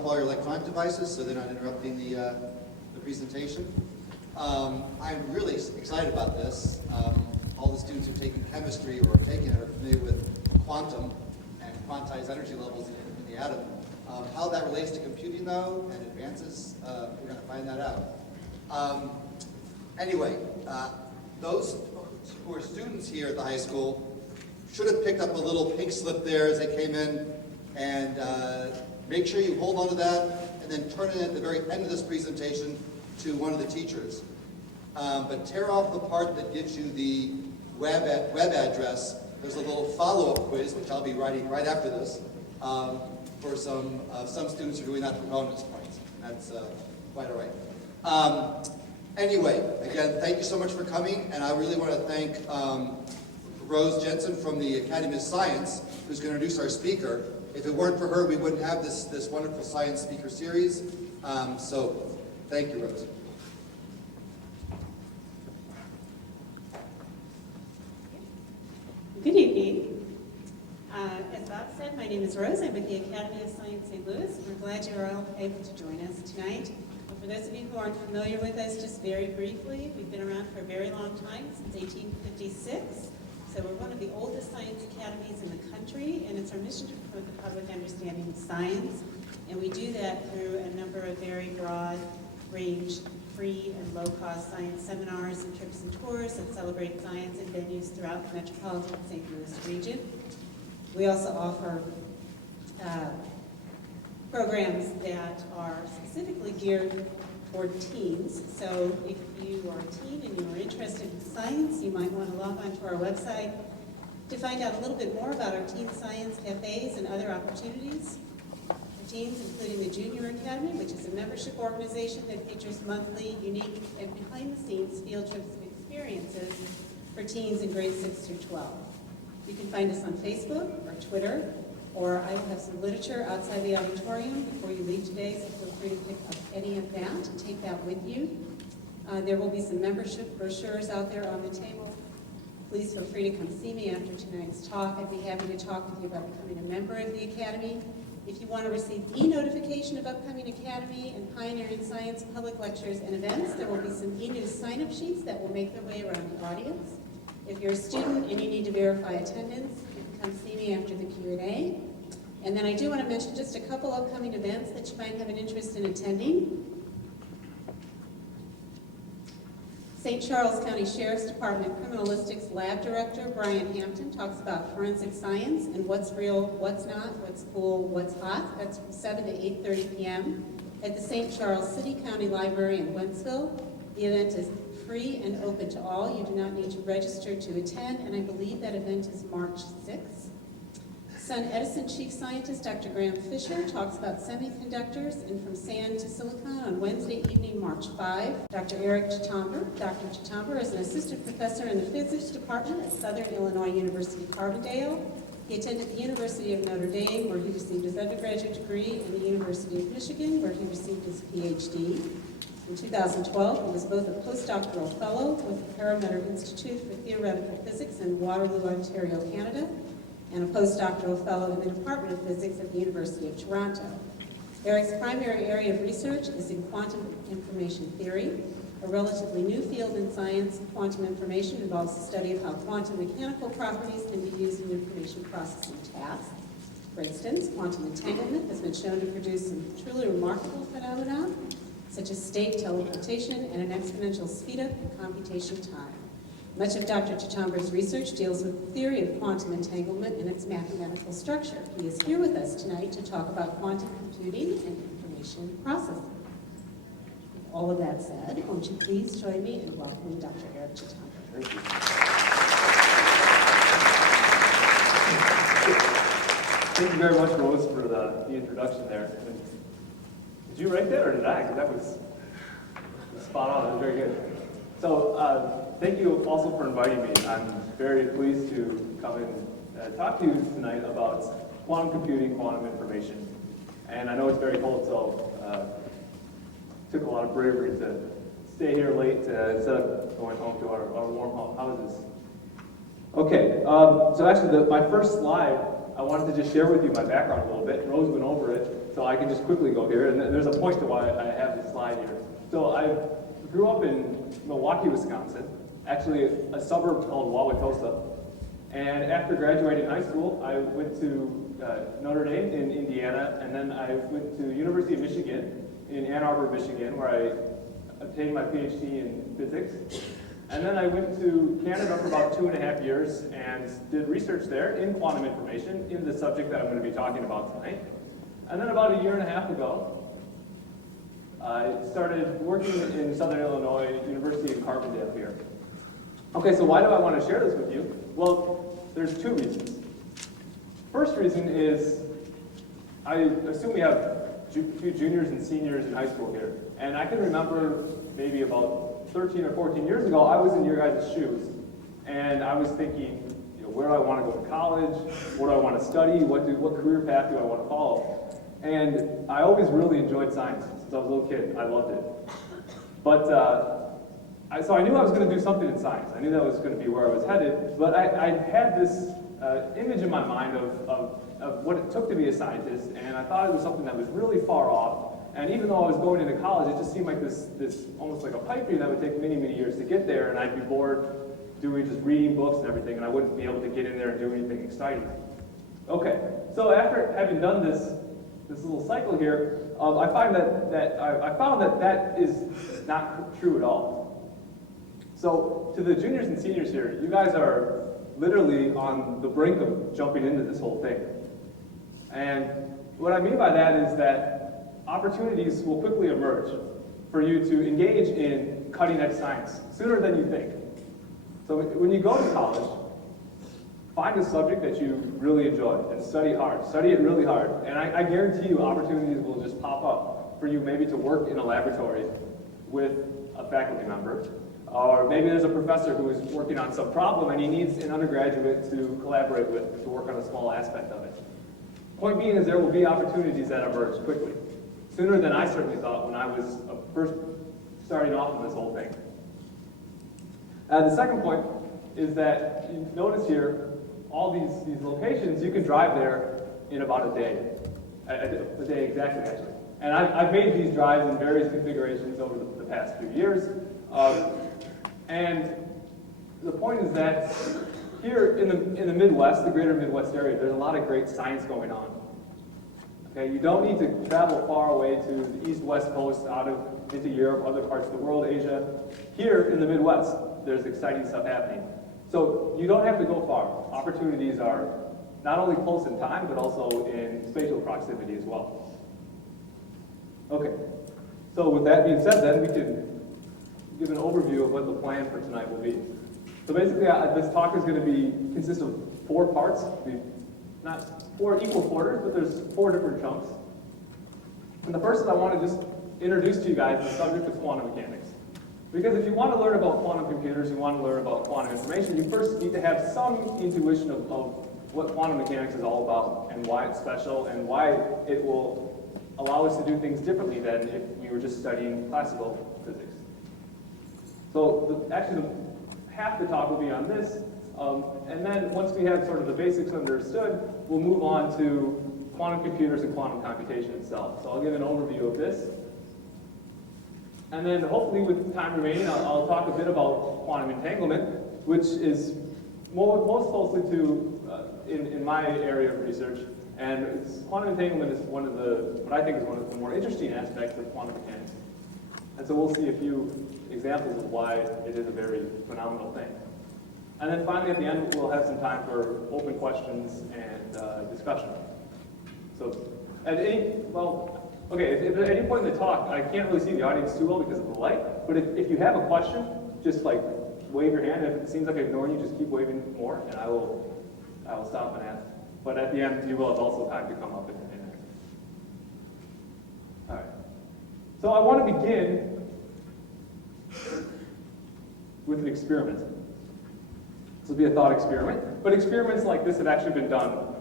all your electronic devices so they're not interrupting the presentation. I'm really excited about this. All the students who are taking chemistry or taking it are familiar with quantum and quantized energy levels in the atom. How that relates to computing, though, and advances, we're going to find that out. Anyway, those who are students here at the high school should have picked up a little pink slip there as they came in, and make sure you hold on to that and then turn it in at the very end of this presentation to one of the teachers. But tear off the part that gives you the web address. There's a little follow-up quiz, which I'll be writing right after this, for some students who are doing that for bonus points. And that's quite all right. Anyway, again, thank you so much for coming, and I really want to thank Rose Jensen from the Academy of Science, who's going to introduce our speaker. If it weren't for her, we wouldn't have this wonderful science speaker series. So thank you, Rose. Good evening. As Bob said, my name is Rose. I'm with the Academy of Science St. Louis. We're glad you are all able to join us tonight. For those of you who aren't familiar with us, just very briefly, we've been around for a very long time, since 1856. So we're one of the oldest science academies in the country, and it's our mission to promote the public understanding of science. And we do that through a number of very broad range, free and low-cost science seminars and trips and tours that celebrate science in venues throughout the metropolitan St. Louis region. We also offer programs that are specifically geared toward teens. So if you are a teen and you are interested in science, you might want to log on to our website to find out a little bit more about our teen science cafes and other opportunities for teens, including the Junior Academy, which is a membership organization that features monthly, unique, and behind-the-scenes field trips and experiences for teens in grades 6 through 12. You can find us on Facebook or Twitter, or I will have some literature outside the auditorium before you leave today, so feel free to pick up any of that and take that with you. There will be some membership brochures out there on the table. Please feel free to come see me after tonight's talk. I'd be happy to talk with you about becoming a member of the Academy. If you want to receive e-notification of upcoming Academy and Pioneering Science public lectures and events, there will be some e-news sign-up sheets that will make their way around the audience. If you're a student and you need to verify attendance, you can come see me after the Q&A. And then I do want to mention just a couple upcoming events that you might have an interest in attending. St. Charles County Sheriff's Department Criminalistics Lab Director Brian Hampton talks about forensic science and what's real, what's not, what's cool, what's hot. That's from 7 to 8:30 p.m. at the St. Charles City County Library in Wentzville. The event is free and open to all. You do not need to register to attend, and I believe that event is March 6th. Sun Edison Chief Scientist Dr. Graham Fisher talks about semiconductors and from sand to silicon on Wednesday evening, March 5. Dr. Eric Chitambar. Dr. Chitambar is an assistant professor in the physics department at Southern Illinois University, Carbondale. He attended the University of Notre Dame, where he received his undergraduate degree, and the University of Michigan, where he received his PhD. In 2012, he was both a postdoctoral fellow with the Parameter Institute for Theoretical Physics in Waterloo, Ontario, Canada, and a postdoctoral fellow in the Department of Physics at the University of Toronto. Eric's primary area of research is in quantum information theory, a relatively new field in science. Quantum information involves the study of how quantum mechanical properties can be used in information processing tasks. For instance, quantum entanglement has been shown to produce some truly remarkable phenomena, such as state teleportation and an exponential speedup in computation time. Much of Dr. Chitambar's research deals with the theory of quantum entanglement and its mathematical structure. He is here with us tonight to talk about quantum computing and information processing. With all of that said, won't you please join me in welcoming Dr. Eric Chitambar. Thank you very much, Rose, for the introduction there. Did you write that, or did I? Because that was spot on. That was very good. So thank you also for inviting me. I'm very pleased to come and talk to you tonight about quantum computing, quantum information. And I know it's very cold, so it took a lot of bravery to stay here late instead of going home to our warm houses. Okay, so actually my first slide, I wanted to just share with you my background a little bit. Rose went over it. so I can just quickly go here, and there's a point to why I have this slide here. So I grew up in Milwaukee, Wisconsin, actually a suburb called Wauwatosa. And after graduating high school, I went to Notre Dame in Indiana, and then I went to University of Michigan in Ann Arbor, Michigan, where I obtained my PhD in physics. And then I went to Canada for about 2.5 years and did research there in quantum information in the subject that I'm going to be talking about tonight. And then about 1.5 years ago, I started working in Southern Illinois, University in Carbondale here. Okay, so why do I want to share this with you? Well, there's 2 reasons. First reason is, I assume we have a few juniors and seniors in high school here. And I can remember maybe about 13 or 14 years ago, I was in your guys' shoes. And I was thinking, where do I want to go to college? What do I want to study? What career path do I want to follow? And I always really enjoyed science. Since I was a little kid, I loved it. But so I knew I was going to do something in science. I knew that was going to be where I was headed. But I had this image in my mind of what it took to be a scientist, and I thought it was something that was really far off. And even though I was going into college, it just seemed like this almost like a pipe dream that would take many, many years to get there, and I'd be bored doing just reading books and everything, and I wouldn't be able to get in there and do anything exciting. Okay, so after having done this little cycle here, I found that is not true at all. So to the juniors and seniors here, you guys are literally on the brink of jumping into this whole thing. And what I mean by that is that opportunities will quickly emerge for you to engage in cutting-edge science sooner than you think. So when you go to college, find a subject that you really enjoy and study hard. Study it really hard. And I guarantee you opportunities will just pop up for you maybe to work in a laboratory with a faculty member. Or maybe there's a professor who is working on some problem and he needs an undergraduate to collaborate with to work on a small aspect of it. Point being is there will be opportunities that emerge quickly. Sooner than I certainly thought when I was first starting off in this whole thing. The second point is that you notice here, all these locations, you can drive there in about a day. A day exactly, actually. And I've made these drives in various configurations over the past few years. And the point is that here in the Midwest, the greater Midwest area, there's a lot of great science going on. Okay, you don't need to travel far away to the east-west coast, into Europe, other parts of the world, Asia. Here in the Midwest, there's exciting stuff happening. So you don't have to go far. Opportunities are not only close in time, but also in spatial proximity as well. Okay, so with that being said then, we can give an overview of what the plan for tonight will be. So basically, this talk is going to consist of 4 parts. Not 4 equal quarters, but there's 4 different chunks. And the first is I want to just introduce to you guys the subject of quantum mechanics. Because if you want to learn about quantum computers, you want to learn about quantum information, you first need to have some intuition of what quantum mechanics is all about and why it's special and why it will allow us to do things differently than if we were just studying classical physics. So actually, half the talk will be on this. And then once we have sort of the basics understood, we'll move on to quantum computers and quantum computation itself. So I'll give an overview of this. And then hopefully with time remaining, I'll talk a bit about quantum entanglement, which is most closely to, in my area of research. And quantum entanglement is what I think is one of the more interesting aspects of quantum mechanics. And so we'll see a few examples of why it is a very phenomenal thing. And then finally, at the end, we'll have some time for open questions and discussion. So, if at any point in the talk, I can't really see the audience too well because of the light, but if you have a question, just like wave your hand. If it seems like I'm ignoring you, just keep waving more, and I will stop and ask. But at the end, you will have also time to come up and ask. All right. So I want to begin with an experiment. This will be a thought experiment, but experiments like this have actually been done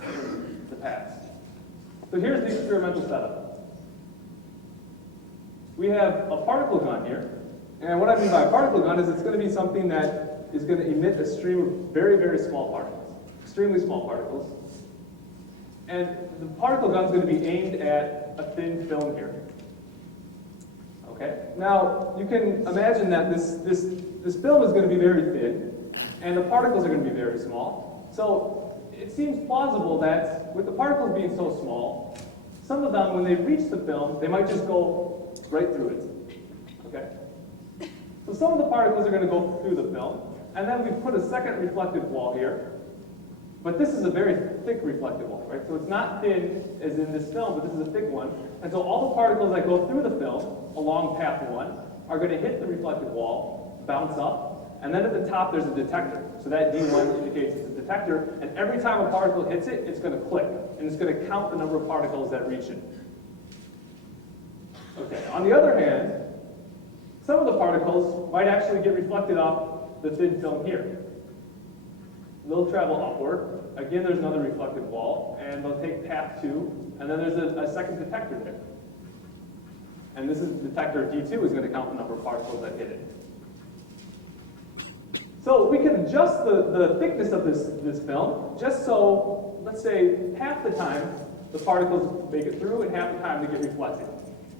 in the past. So here's the experimental setup. We have a particle gun here, and what I mean by a particle gun is it's going to be something that is going to emit a stream of very, very small particles, extremely small particles. And the particle gun is going to be aimed at a thin film here. Okay? Now, you can imagine that this film is going to be very thin, and the particles are going to be very small. So it seems plausible that with the particles being so small, some of them, when they reach the film, they might just go right through it. Okay? So some of the particles are going to go through the film, and then we put a second reflective wall here. But this is a very thick reflective wall, right? So it's not thin as in this film, but this is a thick one. And so all the particles that go through the film along path 1 are going to hit the reflective wall, bounce up, and then at the top there's a detector. So that D1 indicates it's a detector, and every time a particle hits it, it's going to click, and it's going to count the number of particles that reach it. Okay, on the other hand, some of the particles might actually get reflected off the thin film here. They'll travel upward. Again, there's another reflective wall, and they'll take path 2, and then there's a second detector there. And this is detector D2 is going to count the number of particles that hit it. So we can adjust the thickness of this film just so, let's say, half the time the particles make it through and half the time they get reflected.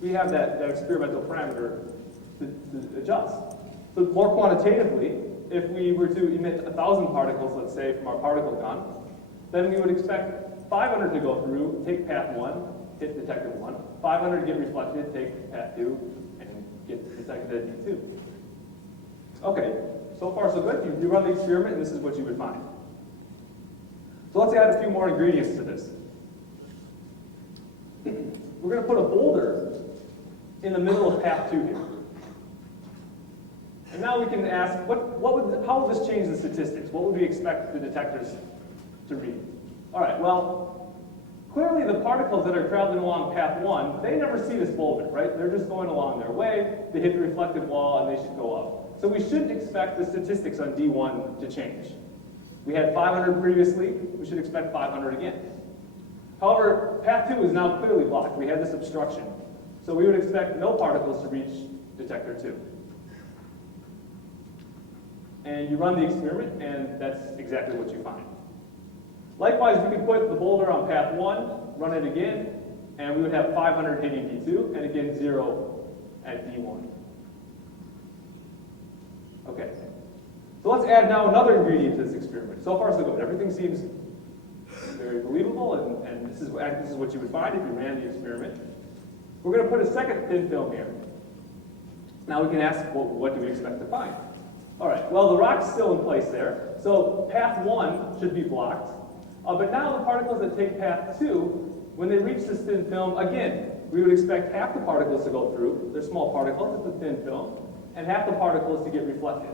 We have that experimental parameter to adjust. So more quantitatively, if we were to emit 1,000 particles, let's say, from our particle gun, then we would expect 500 to go through, take path 1, hit detector 1, 500 to get reflected, take path 2, and get detected at D2. Okay, so far so good. You run the experiment, and this is what you would find. So let's add a few more ingredients to this. We're going to put a boulder in the middle of path 2 here. And now we can ask, how would this change the statistics? What would we expect the detectors to read? All right, well, clearly the particles that are traveling along path 1, they never see this boulder, right? They're just going along their way, they hit the reflective wall, and they should go up. So we shouldn't expect the statistics on D1 to change. We had 500 previously, we should expect 500 again. However, path 2 is now clearly blocked. We had this obstruction. So we would expect no particles to reach detector 2. And you run the experiment, and that's exactly what you find. Likewise, we could put the boulder on path 1, run it again, and we would have 500 hitting D2, and again 0 at D1. Okay. So let's add now another ingredient to this experiment. So far so good. Everything seems very believable, and this is what you would find if you ran the experiment. We're going to put a second thin film here. Now we can ask, well, what do we expect to find? All right, well, the rock's still in place there, so path 1 should be blocked. But now the particles that take path 2, when they reach this thin film, again, we would expect half the particles to go through. They're small particles, it's a thin film, and half the particles to get reflected.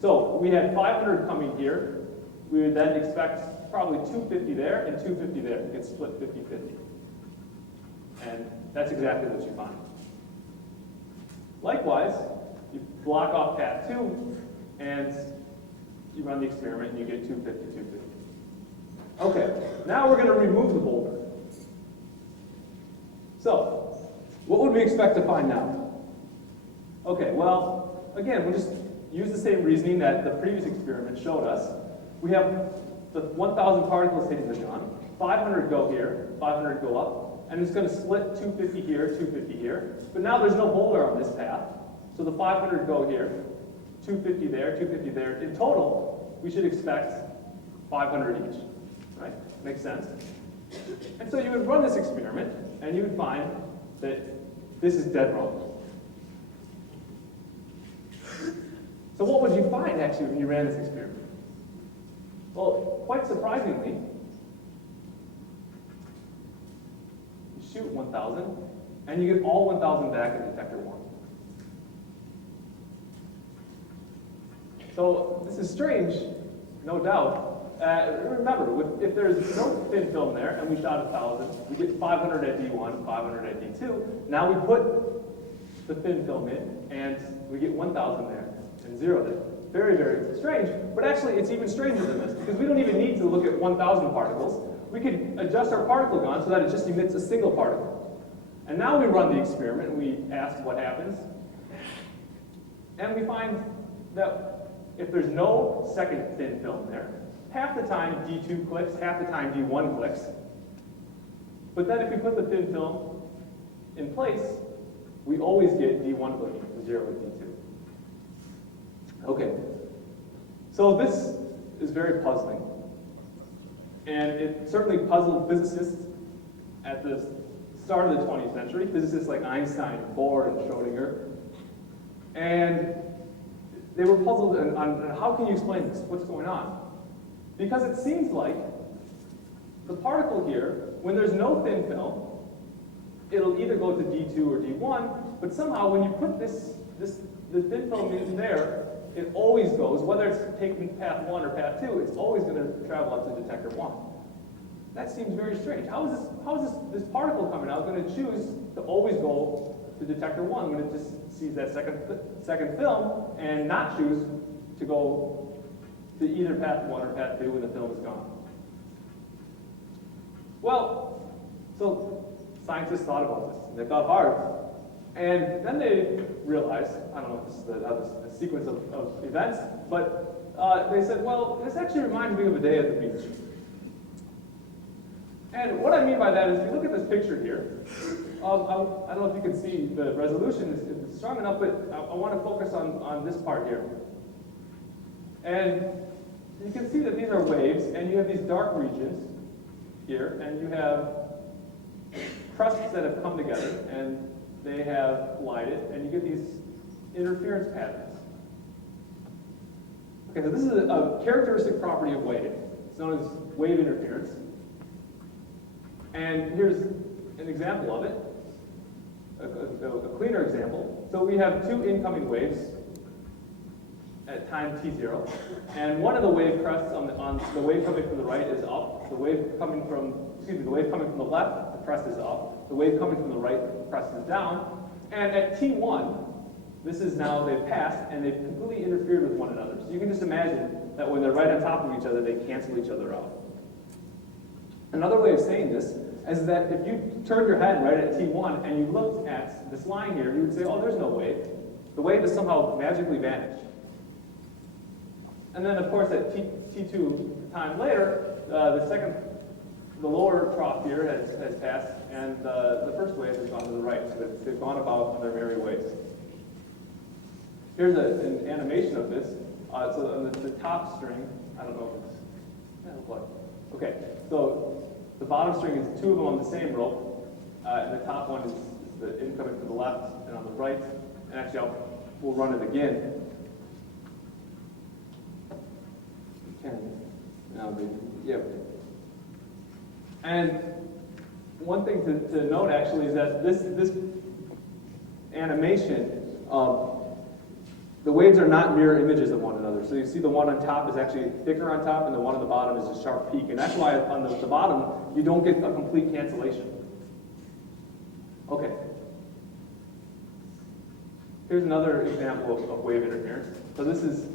So we had 500 coming here. We would then expect probably 250 there and 250 there. It gets split 50-50. And that's exactly what you find. Likewise, you block off path 2, and you run the experiment, and you get 250, 250. Okay, now we're going to remove the boulder. So, what would we expect to find now? Okay, well, again, we'll just use the same reasoning that the previous experiment showed us. We have the 1,000 particles hitting the gun, 500 go here, 500 go up, and it's going to split 250 here, 250 here. But now there's no boulder on this path, so the 500 go here, 250 there, 250 there. In total, we should expect 500 each, right? Makes sense? And so you would run this experiment, and you would find that this is dead wrong. So what would you find, actually, when you ran this experiment? Well, quite surprisingly, you shoot 1,000, and you get all 1,000 back in detector 1. So this is strange, no doubt. Remember, if there's no thin film there, and we shot 1,000, we get 500 at D1, 500 at D2. Now we put the thin film in, and we get 1,000 there, and 0 there. Very, very strange, but actually it's even stranger than this, because we don't even need to look at 1,000 particles. We could adjust our particle gun so that it just emits a single particle. And now we run the experiment, and we ask what happens. And we find that if there's no second thin film there, half the time D2 clicks, half the time D1 clicks. But then if we put the thin film in place, we always get D1 equal to 0 with D2. Okay, so this is very puzzling. And it certainly puzzled physicists at the start of the 20th century, physicists like Einstein, Bohr, and Schrodinger. And they were puzzled on how can you explain this? What's going on? Because it seems like the particle here, when there's no thin film, it'll either go to D2 or D1, but somehow when you put the thin film in there, it always goes, whether it's taking path 1 or path 2, it's always going to travel up to detector 1. That seems very strange. How is this particle coming out going to choose to always go to detector 1 when it just sees that second film and not choose to go to either path 1 or path 2 when the film is gone? Well, so scientists thought about this, and they thought hard, and then they realized, I don't know if this is a sequence of events, but they said, well, this actually reminds me of a day at the beach. And what I mean by that is, if you look at this picture here, I don't know if you can see the resolution is strong enough, but I want to focus on this part here. And you can see that these are waves, and you have these dark regions here, and you have crusts that have come together, and they have collided, and you get these interference patterns. Okay, so this is a characteristic property of wave. It's known as wave interference. And here's an example of it, a cleaner example. So we have two incoming waves at time t0, and one of the wave crests on the wave coming from the right is up. The wave coming from the left, the crest is up. The wave coming from the right, the crest is down. And at t1, this is now they've passed and they've completely interfered with one another. So you can just imagine that when they're right on top of each other, they cancel each other out. Another way of saying this is that if you turned your head right at t1 and you looked at this line here, you would say, oh, there's no wave. The wave has somehow magically vanished. And then, of course, at t2 time later, the lower trough here has passed, and the first wave has gone to the right. So they've gone about on their merry ways. Here's an animation of this. So on the top string, I don't know if it's, what? Okay, so the bottom string is two of them on the same rope, and the top one is the incoming to the left and on the right. And actually, we'll run it again. And one thing to note actually is that this animation, the waves are not mirror images of one another. So you see the one on top is actually thicker on top, and the one on the bottom is a sharp peak. And that's why on the bottom, you don't get a complete cancellation. Okay. Here's another example of wave interference. So this is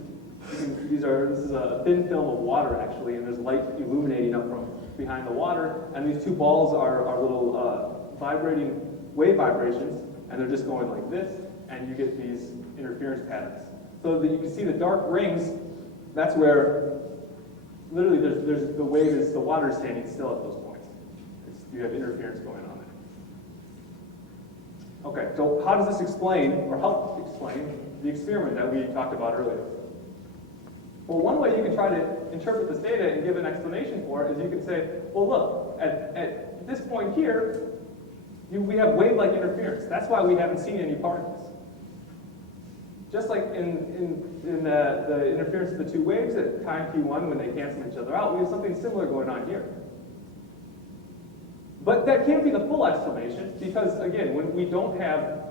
a thin film of water actually, and there's light illuminating up from behind the water, and these two balls are little vibrating wave vibrations, and they're just going like this, and you get these interference patterns. So that you can see the dark rings, that's where literally there's the wave is, the water is standing still at those points. You have interference going on there. Okay, so how does this explain, or help explain, the experiment that we talked about earlier? Well, one way you can try to interpret this data and give an explanation for it is you can say, well, look, at this point here, we have wave-like interference. That's why we haven't seen any particles. Just like in the interference of the two waves at time t1 when they cancel each other out, we have something similar going on here. But that can't be the full explanation because, again, when we don't have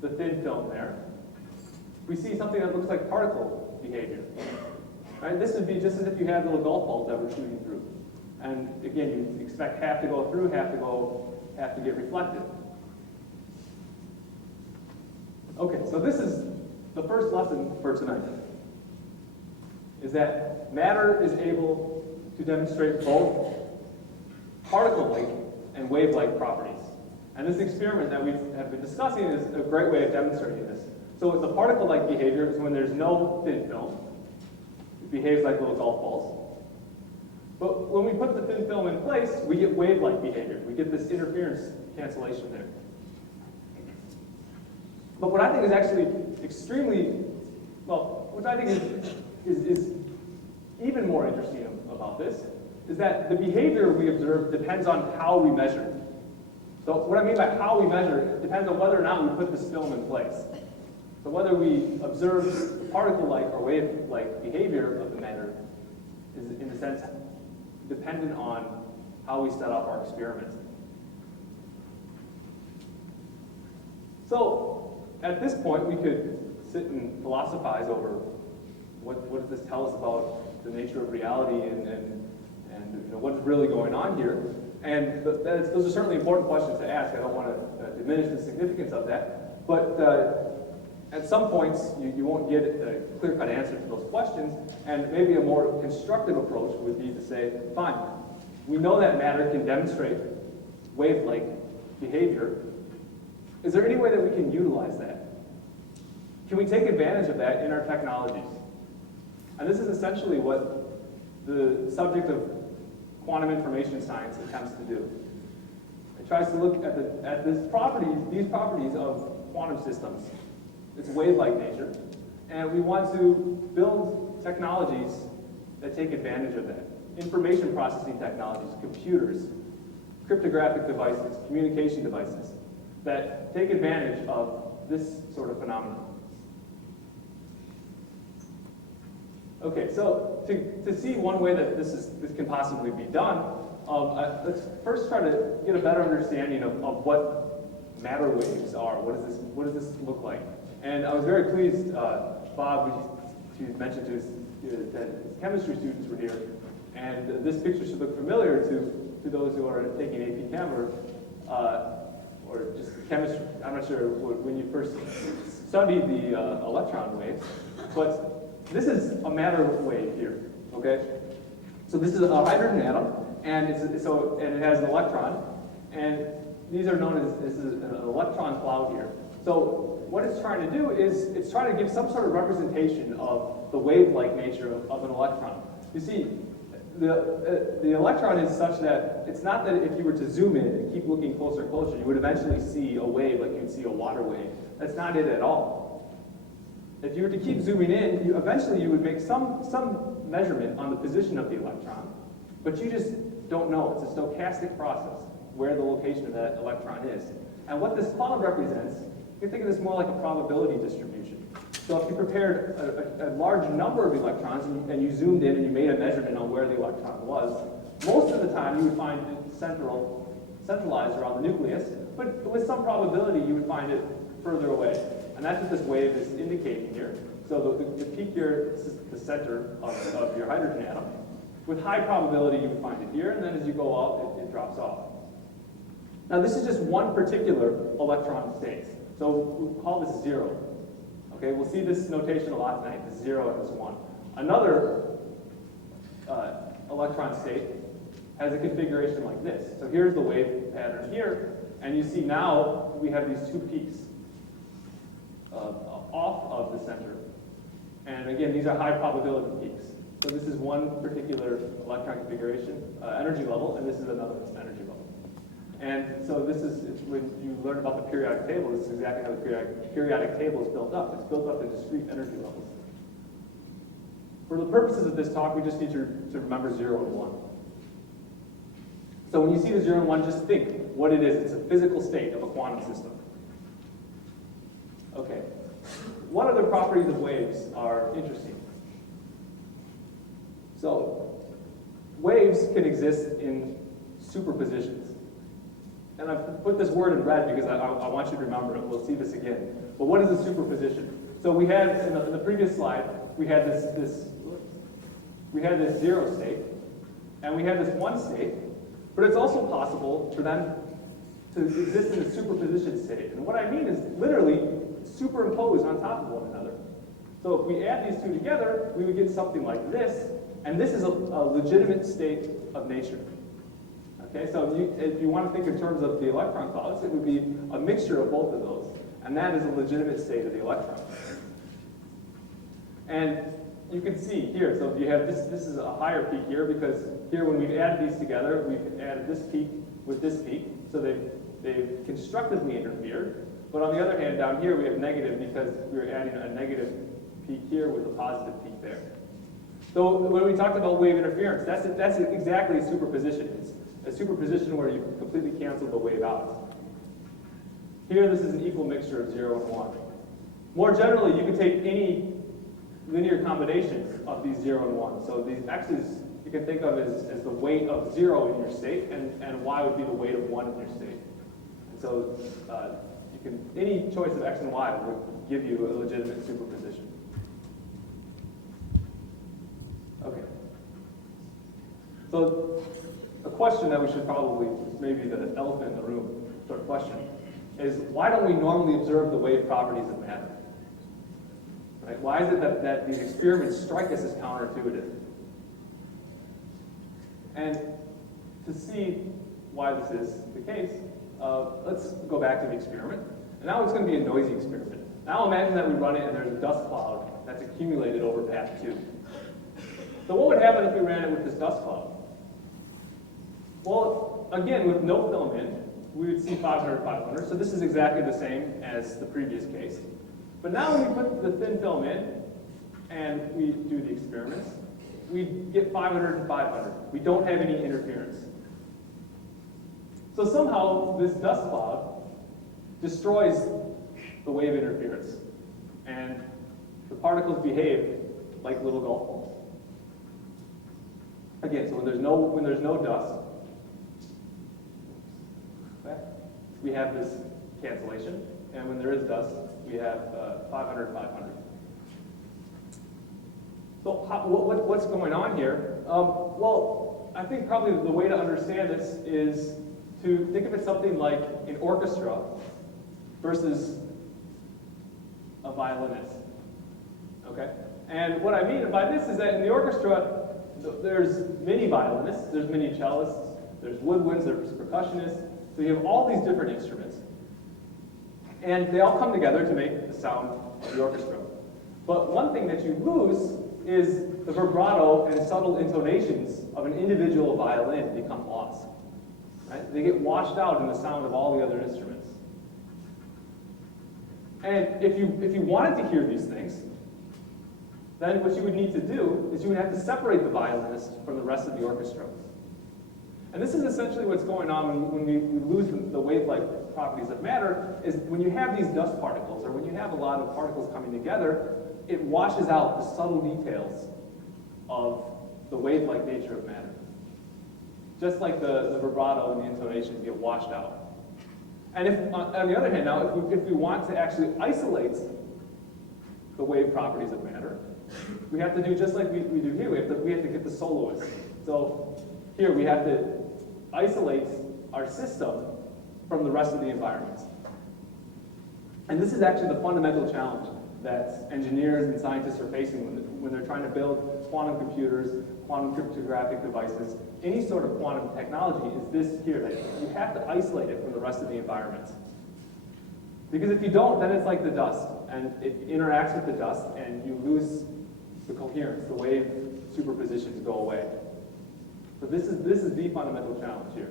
the thin film there, we see something that looks like particle behavior. Right? This would be just as if you had little golf balls that were shooting through. And again, you expect half to go through, half to get reflected. Okay, so this is the first lesson for tonight. Is that matter is able to demonstrate both particle-like and wave-like properties. And this experiment that we have been discussing is a great way of demonstrating this. So the particle-like behavior is when there's no thin film. It behaves like little golf balls. But when we put the thin film in place, we get wave-like behavior. We get this interference cancellation there. But what I think is actually extremely, well, what I think is even more interesting about this is that the behavior we observe depends on how we measure. So what I mean by how we measure, it depends on whether or not we put this film in place. So whether we observe particle-like or wave-like behavior of the matter is, in a sense, dependent on how we set up our experiment. So at this point, we could sit and philosophize over what does this tell us about the nature of reality and what's really going on here. And those are certainly important questions to ask. I don't want to diminish the significance of that. But at some points, you won't get a clear-cut answer to those questions. And maybe a more constructive approach would be to say, fine, we know that matter can demonstrate wave-like behavior. Is there any way that we can utilize that? Can we take advantage of that in our technologies? And this is essentially what the subject of quantum information science attempts to do. It tries to look at these properties of quantum systems, its wave-like nature, and we want to build technologies that take advantage of that. Information processing technologies, computers, cryptographic devices, communication devices that take advantage of this sort of phenomenon. Okay, so to see one way that this can possibly be done, let's first try to get a better understanding of what matter waves are. What does this look like? And I was very pleased, Bob, he mentioned that his chemistry students were here, and this picture should look familiar to those who are taking AP Chem or just chemistry. I'm not sure when you first studied the electron waves, but this is a matter wave here, okay? So this is a hydrogen atom, and it has an electron, and these are known as, this is an electron cloud here. So what it's trying to do is it's trying to give some sort of representation of the wave-like nature of an electron. You see, the electron is such that it's not that if you were to zoom in and keep looking closer and closer, you would eventually see a wave like you'd see a water wave. That's not it at all. If you were to keep zooming in, eventually you would make some measurement on the position of the electron, but you just don't know. It's a stochastic process where the location of that electron is. And what this cloud represents, you can think of this more like a probability distribution. So if you prepared a large number of electrons and you zoomed in and you made a measurement on where the electron was, most of the time you would find it centralized around the nucleus, but with some probability you would find it further away. And that's what this wave is indicating here. So the peak here is the center of your hydrogen atom. With high probability, you would find it here, and then as you go out, it drops off. Now this is just one particular electron state. So we'll call this 0. Okay, we'll see this notation a lot tonight, this 0 and this 1. Another electron state has a configuration like this. So here's the wave pattern here, and you see now we have these two peaks off of the center. And again, these are high probability peaks. So this is one particular electron configuration, energy level, and this is another energy level. And so this is, when you learn about the periodic table, this is exactly how the periodic table is built up. It's built up in discrete energy levels. For the purposes of this talk, we just need to remember 0 and 1. So when you see the 0 and 1, just think what it is. It's a physical state of a quantum system. Okay. What other properties of waves are interesting? So, waves can exist in superpositions. And I've put this word in red because I want you to remember it. We'll see this again. But what is a superposition? So we had, in the previous slide, we had this 0 state, and we had this 1 state, but it's also possible for them to exist in a superposition state. And what I mean is literally superimposed on top of one another. So if we add these two together, we would get something like this, and this is a legitimate state of nature. Okay, so if you want to think in terms of the electron clouds, it would be a mixture of both of those, and that is a legitimate state of the electron. And you can see here, so you have this is a higher peak here, because here when we've added these together, we've added this peak with this peak, so they've constructively interfered. But on the other hand, down here we have negative because we're adding a negative peak here with a positive peak there. So when we talked about wave interference, that's exactly a superposition. It's a superposition where you completely cancel the wave out. Here this is an equal mixture of 0 and 1. More generally, you can take any linear combination of these 0 and 1. So these x's you can think of as the weight of 0 in your state, and y would be the weight of 1 in your state. And so any choice of x and y would give you a legitimate superposition. Okay. So a question that we should probably, maybe the elephant in the room sort of question, is why don't we normally observe the wave properties of matter? Right? Why is it that these experiments strike us as counterintuitive? And to see why this is the case, let's go back to the experiment. And now it's going to be a noisy experiment. Now imagine that we run it and there's a dust cloud that's accumulated over path 2. So what would happen if we ran it with this dust cloud? Well, again, with no film in, we would see 500, 500. So this is exactly the same as the previous case. But now when we put the thin film in and we do the experiments, we get 500 and 500. We don't have any interference. So somehow this dust cloud destroys the wave interference, and the particles behave like little golf balls. Again, so when there's no dust, okay, we have this cancellation, and when there is dust, we have 500, 500. So what's going on here? Well, I think probably the way to understand this is to think of it something like an orchestra versus a violinist, okay? And what I mean by this is that in the orchestra, there's many violinists, there's many cellists, there's woodwinds, there's percussionists, so you have all these different instruments. And they all come together to make the sound of the orchestra. But one thing that you lose is the vibrato and subtle intonations of an individual violin become lost. Right? They get washed out in the sound of all the other instruments. And if you wanted to hear these things, then what you would need to do is you would have to separate the violinist from the rest of the orchestra. And this is essentially what's going on when we lose the wave-like properties of matter, is when you have these dust particles, or when you have a lot of particles coming together, it washes out the subtle details of the wave-like nature of matter. Just like the vibrato and the intonation get washed out. And if, on the other hand, now, if we want to actually isolate the wave properties of matter, we have to do just like we do here. We have to get the soloist. So here we have to isolate our system from the rest of the environment. And this is actually the fundamental challenge that engineers and scientists are facing when they're trying to build quantum computers, quantum cryptographic devices, any sort of quantum technology is this here, that you have to isolate it from the rest of the environment. Because if you don't, then it's like the dust, and it interacts with the dust, and you lose the coherence, the wave superpositions go away. So this is the fundamental challenge here.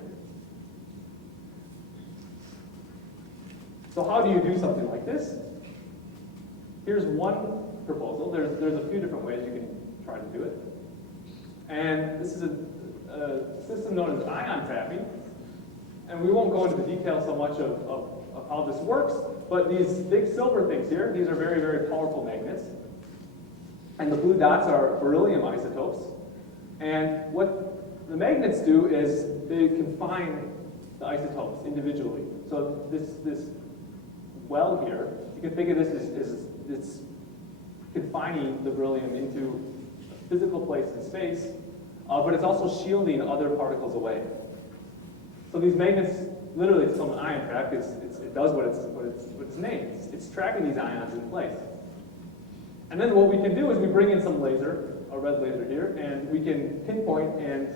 So how do you do something like this? Here's one proposal. There's a few different ways you can try to do it. And this is a system known as ion trapping. And we won't go into the details so much of how this works, but these big silver things here, these are very, very powerful magnets. And the blue dots are beryllium isotopes. And what the magnets do is they confine the isotopes individually. So this well here, you can think of this as it's confining the beryllium into a physical place in space, but it's also shielding other particles away. So these magnets, literally, it's called an ion trap. It does what it's named. It's trapping these ions in place. And then what we can do is we bring in some laser, a red laser here, and we can pinpoint and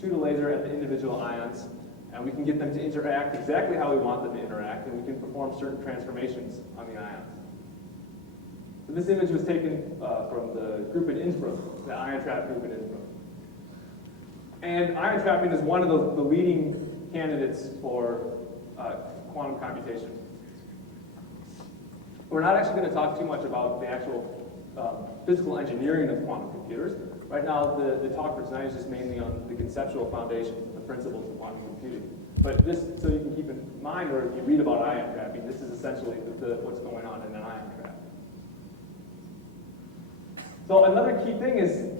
shoot a laser at the individual ions, and we can get them to interact exactly how we want them to interact, and we can perform certain transformations on the ions. So this image was taken from the group in Innsbruck, the ion trap group in Innsbruck. And ion trapping is one of the leading candidates for quantum computation. We're not actually going to talk too much about the actual physical engineering of quantum computers. Right now, the talk for tonight is just mainly on the conceptual foundation, the principles of quantum computing. But just so you can keep in mind, or if you read about ion trapping, this is essentially what's going on in an ion trap. So another key thing is,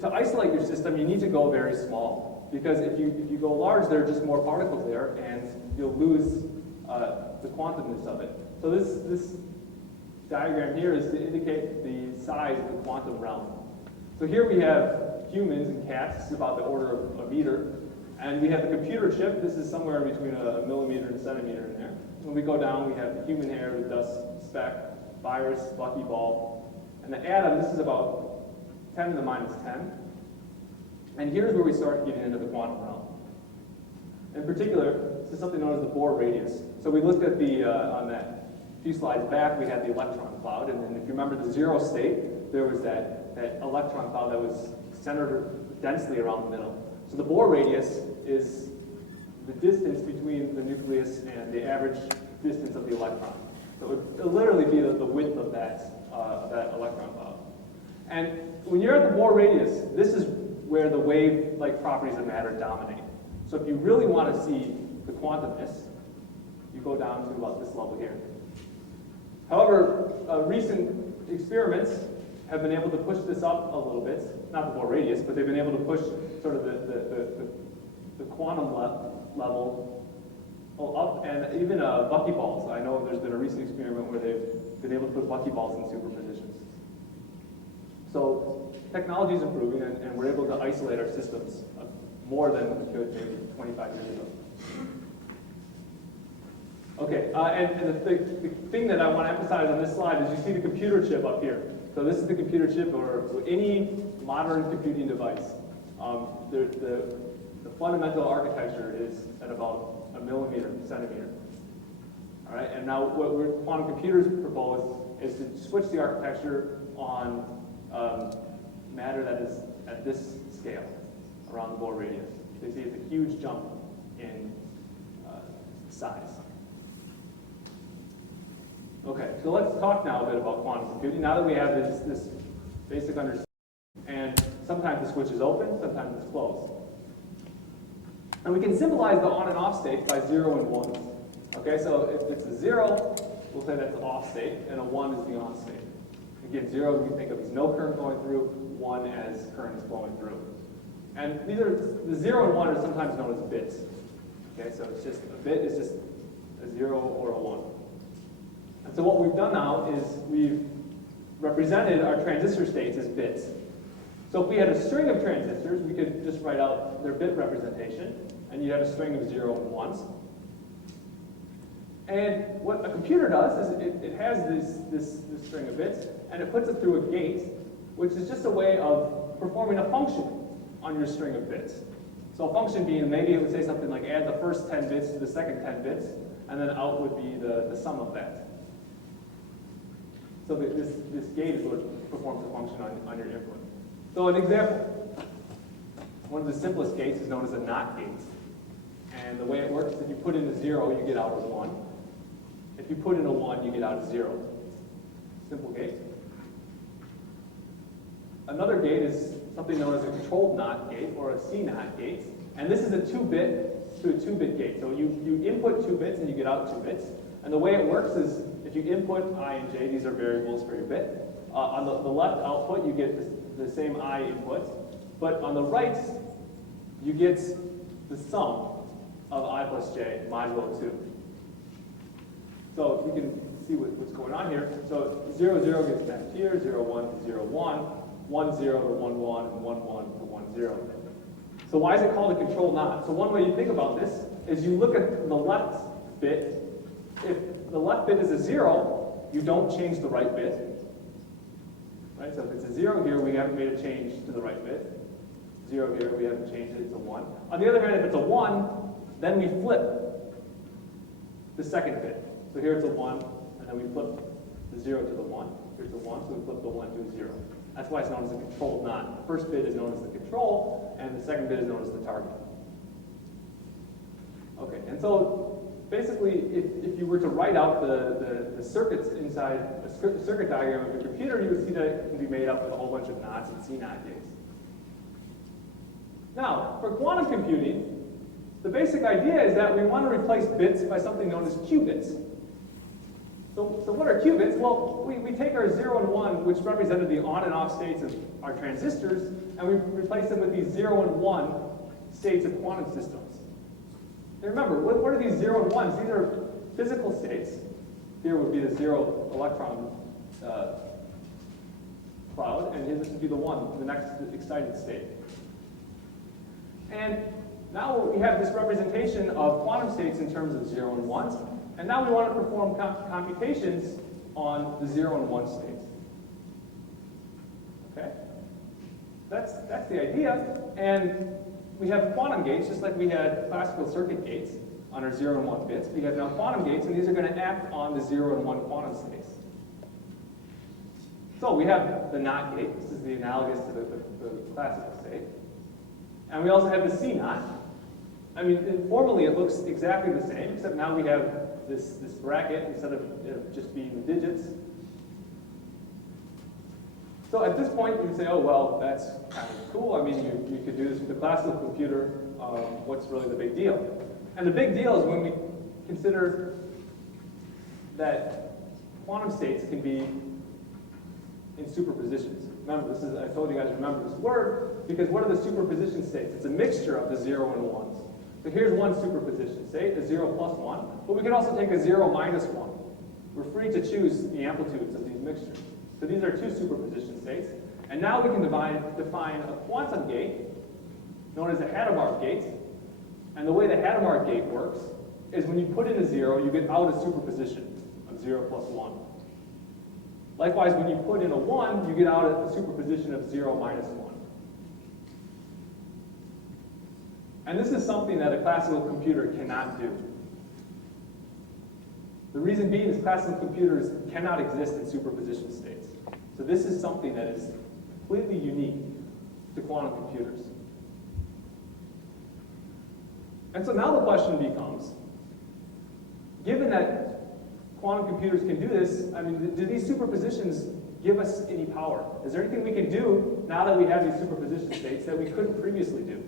to isolate your system, you need to go very small. Because if you go large, there are just more particles there, and you'll lose the quantumness of it. So this diagram here is to indicate the size of the quantum realm. So here we have humans and cats. This is about the order of a meter. And we have the computer chip. This is somewhere between a millimeter and a centimeter in there. When we go down, we have the human hair, the dust speck, virus, buckyball. And the atom, this is about 10 to the minus 10. And here's where we start getting into the quantum realm. In particular, this is something known as the Bohr Radius. So we looked at on that few slides back, we had the electron cloud. And then if you remember the zero state, there was that electron cloud that was centered densely around the middle. So the Bohr radius is the distance between the nucleus and the average distance of the electron. So it would literally be the width of that electron cloud. And when you're at the Bohr radius, this is where the wave-like properties of matter dominate. So if you really want to see the quantumness, you go down to about this level here. However, recent experiments have been able to push this up a little bit, not the Bohr radius, but they've been able to push sort of the quantum level up, and even buckyballs. I know there's been a recent experiment where they've been able to put buckyballs in superpositions. So technology is improving, and we're able to isolate our systems more than we could maybe 25 years ago. Okay, and the thing that I want to emphasize on this slide is you see the computer chip up here. So this is the computer chip, or any modern computing device. The fundamental architecture is at about a millimeter, centimeter. All right, and now what quantum computers propose is to switch the architecture on matter that is at this scale, around the Bohr radius. You see it's a huge jump in size. Okay, so let's talk now a bit about quantum computing. Now that we have this basic understanding, and sometimes the switch is open, sometimes it's closed. And we can symbolize the on and off state by 0 and 1. Okay, so if it's a 0, we'll say that's the off state, and a 1 is the on state. Again, 0 we think of as no current going through, 1 as current is flowing through. And the 0 and 1 are sometimes known as bits. Okay, so it's just a bit is just a 0 or a 1. And so what we've done now is we've represented our transistor states as bits. So if we had a string of transistors, we could just write out their bit representation, and you have a string of 0 and 1s. And what a computer does is it has this string of bits, and it puts it through a gate, which is just a way of performing a function on your string of bits. So a function being, maybe it would say something like add the first 10 bits to the second 10 bits, and then out would be the sum of that. So this gate is what performs a function on your input. So an example, one of the simplest gates is known as a NOT gate. And the way it works is if you put in a 0, you get out a 1. If you put in a 1, you get out a 0. Simple gate. Another gate is something known as a controlled NOT gate, or a C-NOT gate. And this is a 2-bit to a 2-bit gate. So you input 2 bits and you get out 2 bits. And the way it works is if you input I and j, these are variables for your bit. On the left output, you get the same I input. But on the right, you get the sum of I plus j modulo 2. So we can see what's going on here. So 0, 0 gets mapped here, 0, 1 to 0, 1, 1, 0 to 1, 1, and 1, 1 to 1, 0. So why is it called a control knot? So one way you think about this is you look at the left bit. If the left bit is a 0, you don't change the right bit. Right? So if it's a 0 here, we haven't made a change to the right bit. 0 here, we haven't changed it to 1. On the other hand, if it's a 1, then we flip the second bit. So here it's a 1, and then we flip the 0 to the 1. Here's the 1, so we flip the 1 to a 0. That's why it's known as a controlled knot. The first bit is known as the control, and the second bit is known as the target. Okay, and so basically, if you were to write out the circuits inside the circuit diagram of your computer, you would see that it can be made up with a whole bunch of knots and C-knot gates. Now, for quantum computing, the basic idea is that we want to replace bits by something known as qubits. So what are qubits? Well, we take our 0 and 1, which represented the on and off states of our transistors, and we replace them with these 0 and 1 states of quantum systems. And remember, what are these 0 and 1s? These are physical states. Here would be the 0 electron cloud, and here this would be the 1, the next excited state. And now we have this representation of quantum states in terms of 0 and 1s, and now we want to perform computations on the 0 and 1 states. Okay? That's the idea, and we have quantum gates, just like we had classical circuit gates on our 0 and 1 bits. We have now quantum gates, and these are going to act on the 0 and 1 quantum states. So we have the NOT gate. This is the analogous to the classical state. And we also have the C-knot. I mean, formally it looks exactly the same, except now we have this bracket instead of just being the digits. So at this point, you would say, oh, well, that's kind of cool. I mean, you could do this with a classical computer. What's really the big deal? And the big deal is when we consider that quantum states can be in superpositions. Remember, I told you guys to remember this word, because what are the superposition states? It's a mixture of the 0 and 1s. So here's one superposition state, a 0 plus 1, but we can also take a 0 minus 1. We're free to choose the amplitudes of these mixtures. So these are two superposition states. And now we can define a quantum gate, known as a Hadamard gate. And the way the Hadamard gate works is when you put in a 0, you get out a superposition of 0 plus 1. Likewise, when you put in a 1, you get out a superposition of 0 minus 1. And this is something that a classical computer cannot do. The reason being is classical computers cannot exist in superposition states. So this is something that is completely unique to quantum computers. And so now the question becomes, given that quantum computers can do this, I mean, do these superpositions give us any power? Is there anything we can do now that we have these superposition states that we couldn't previously do?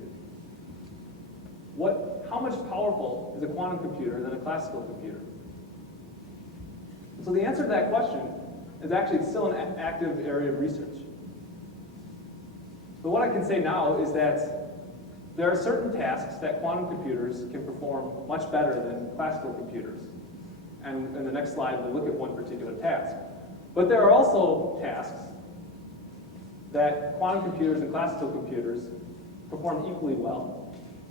How much powerful is a quantum computer than a classical computer? And so the answer to that question is actually still an active area of research. But what I can say now is that there are certain tasks that quantum computers can perform much better than classical computers. And in the next slide, we'll look at one particular task. But there are also tasks that quantum computers and classical computers perform equally well.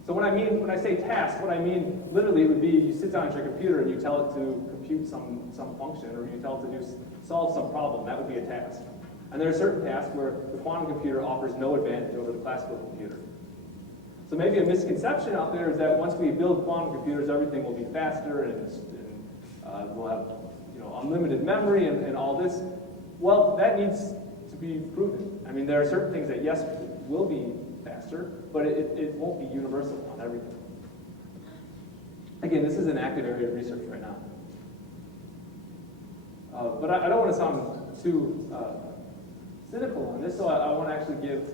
So when I say task, what I mean literally would be you sit down at your computer and you tell it to compute some function, or you tell it to solve some problem. That would be a task. And there are certain tasks where the quantum computer offers no advantage over the classical computer. So maybe a misconception out there is that once we build quantum computers, everything will be faster and we'll have unlimited memory and all this. Well, that needs to be proven. I mean, there are certain things that, yes, will be faster, but it won't be universal on everything. Again, this is an active area of research right now. But I don't want to sound too cynical on this, so I want to actually give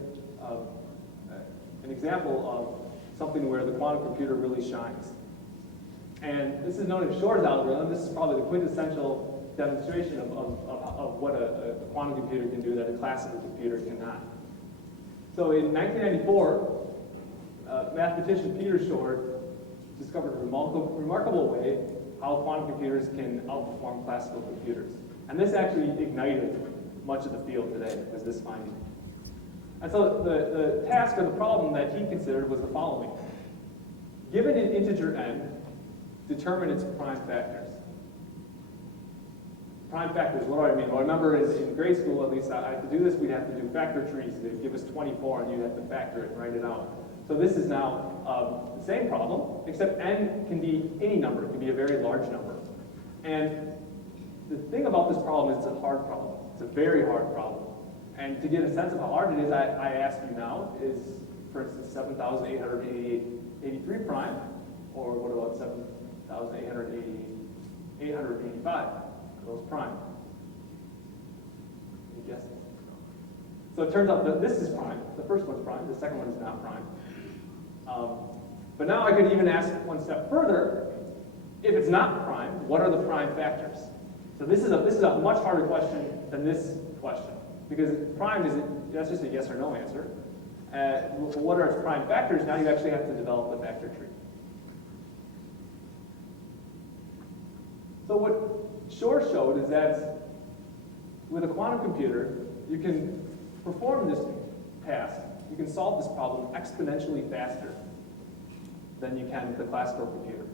an example of something where the quantum computer really shines. And this is known as Shor's algorithm. This is probably the quintessential demonstration of what a quantum computer can do that a classical computer cannot. So in 1994, mathematician Peter Shor discovered a remarkable way how quantum computers can outperform classical computers. And this actually ignited much of the field today, was this finding. And so the task or the problem that he considered was the following. Given an integer n, determine its prime factors. Prime factors, what do I mean? Well, I remember in grade school, at least, to do this, we'd have to do factor trees. They'd give us 24, and you'd have to factor it and write it out. So this is now the same problem, except n can be any number. It can be a very large number. And the thing about this problem is it's a hard problem. It's a very hard problem. And to get a sense of how hard it is, I ask you now, is, for instance, 7,883 prime, or what about 7,885? Are those prime? Any guesses? So it turns out that this is prime. The first one's prime. The second one is not prime. But now I could even ask one step further. If it's not prime, what are the prime factors? So this is a much harder question than this question, because prime that's just a yes or no answer. What are its prime factors? Now you actually have to develop the factor tree. So what Shor showed is that with a quantum computer, you can perform this task. You can solve this problem exponentially faster than you can with a classical computer.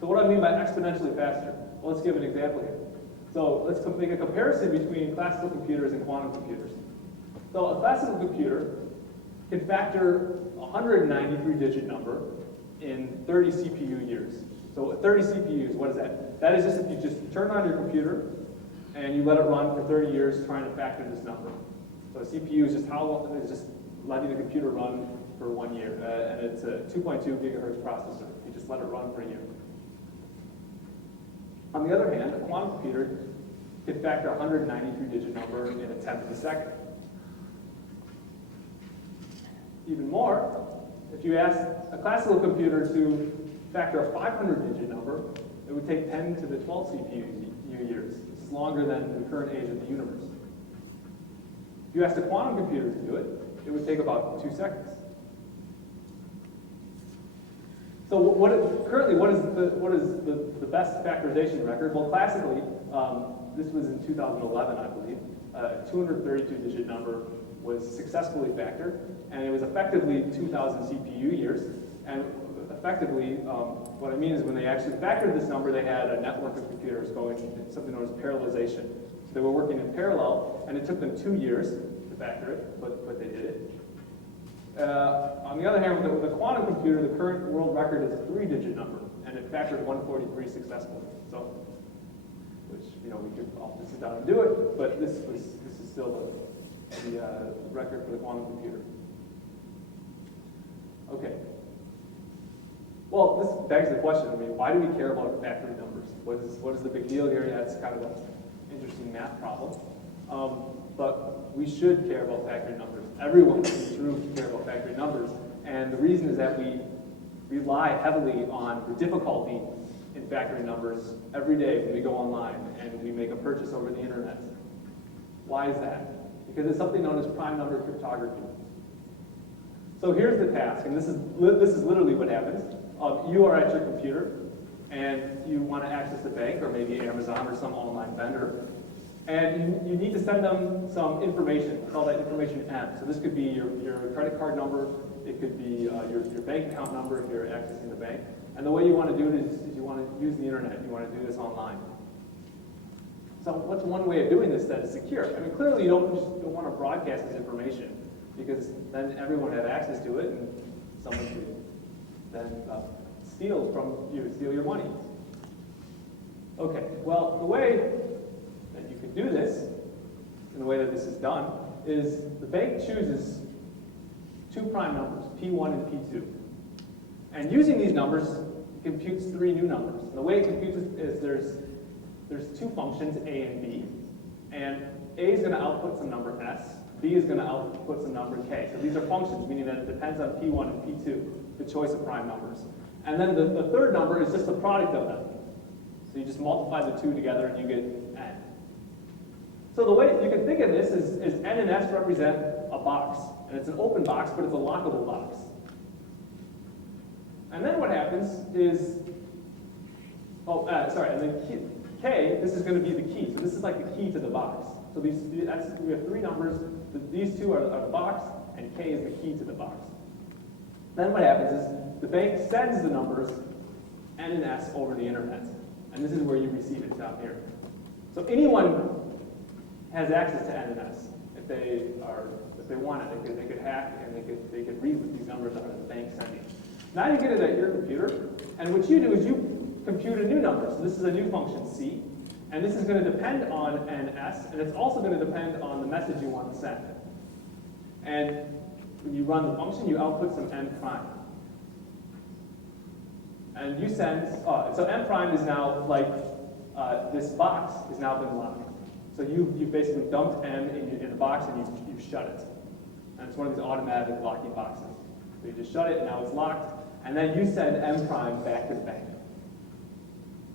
So what do I mean by exponentially faster? Well, let's give an example here. So let's make a comparison between classical computers and quantum computers. So a classical computer can factor a 193-digit number in 30 CPU years. So 30 CPUs, what is that? That is just if you just turn on your computer and you let it run for 30 years trying to factor this number. So a CPU is just how long is just letting the computer run for 1 year, and it's a 2.2 gigahertz processor. You just let it run for a year. On the other hand, a quantum computer can factor a 193-digit number in a tenth of a second. Even more, if you ask a classical computer to factor a 500-digit number, it would take 10 to the 12 CPU years. This is longer than the current age of the universe. If you asked a quantum computer to do it, it would take about 2 seconds. So currently, what is the best factorization record? Well, classically, this was in 2011, I believe. A 232-digit number was successfully factored, and it was effectively 2,000 CPU years. And effectively, what I mean is when they actually factored this number, they had a network of computers going something known as parallelization. So they were working in parallel, and it took them 2 years to factor it, but they did it. On the other hand, with a quantum computer, the current world record is a 3-digit number, and it factored 143 successfully. So, which we could all just sit down and do it, but this is still the record for the quantum computer. Okay. Well, this begs the question. I mean, why do we care about factoring numbers? What is the big deal here? That's kind of an interesting math problem. But we should care about factoring numbers. Everyone in this room care about factoring numbers. And the reason is that we rely heavily on the difficulty in factoring numbers every day when we go online and we make a purchase over the internet. Why is that? Because it's something known as prime number cryptography. So here's the task, and this is literally what happens. You are at your computer, and you want to access the bank, or maybe Amazon or some online vendor, and you need to send them some information. We call that information M. So this could be your credit card number. It could be your bank account number if you're accessing the bank. And the way you want to do it is you want to use the internet. You want to do this online. So what's one way of doing this that is secure? I mean, clearly you don't want to broadcast this information, because then everyone would have access to it, and someone could then steal your money. Okay, well, the way that you could do this, and the way that this is done, is the bank chooses 2 prime numbers, P1 and P2. And using these numbers, it computes 3 new numbers. And the way it computes is there's 2 functions, A and B, and A is going to output some number S, B is going to output some number K. So these are functions, meaning that it depends on P1 and P2, the choice of prime numbers. And then the third number is just the product of them. So you just multiply the 2 together and you get N. So the way you can think of this is N and S represent a box. And it's an open box, but it's a lockable box. And then what happens is, and then K, this is going to be the key. So this is like the key to the box. So we have 3 numbers. These 2 are the box, and K is the key to the box. Then what happens is the bank sends the numbers N and S over the internet. And this is where you receive it down here. So anyone has access to N and S. If they want it, they could hack and they could read what these numbers are that the bank's sending. Now you get it at your computer, and what you do is you compute a new number. So this is a new function, C, And this is going to depend on ns, and it's also going to depend on the message you want to send. And when you run the function, you output some n prime. And you send, so n prime is now like, this box has now been locked. So you've basically dumped n in the box and you've shut it. And it's one of these automatic locking boxes. So you just shut it and now it's locked. And then you send n prime back to the bank.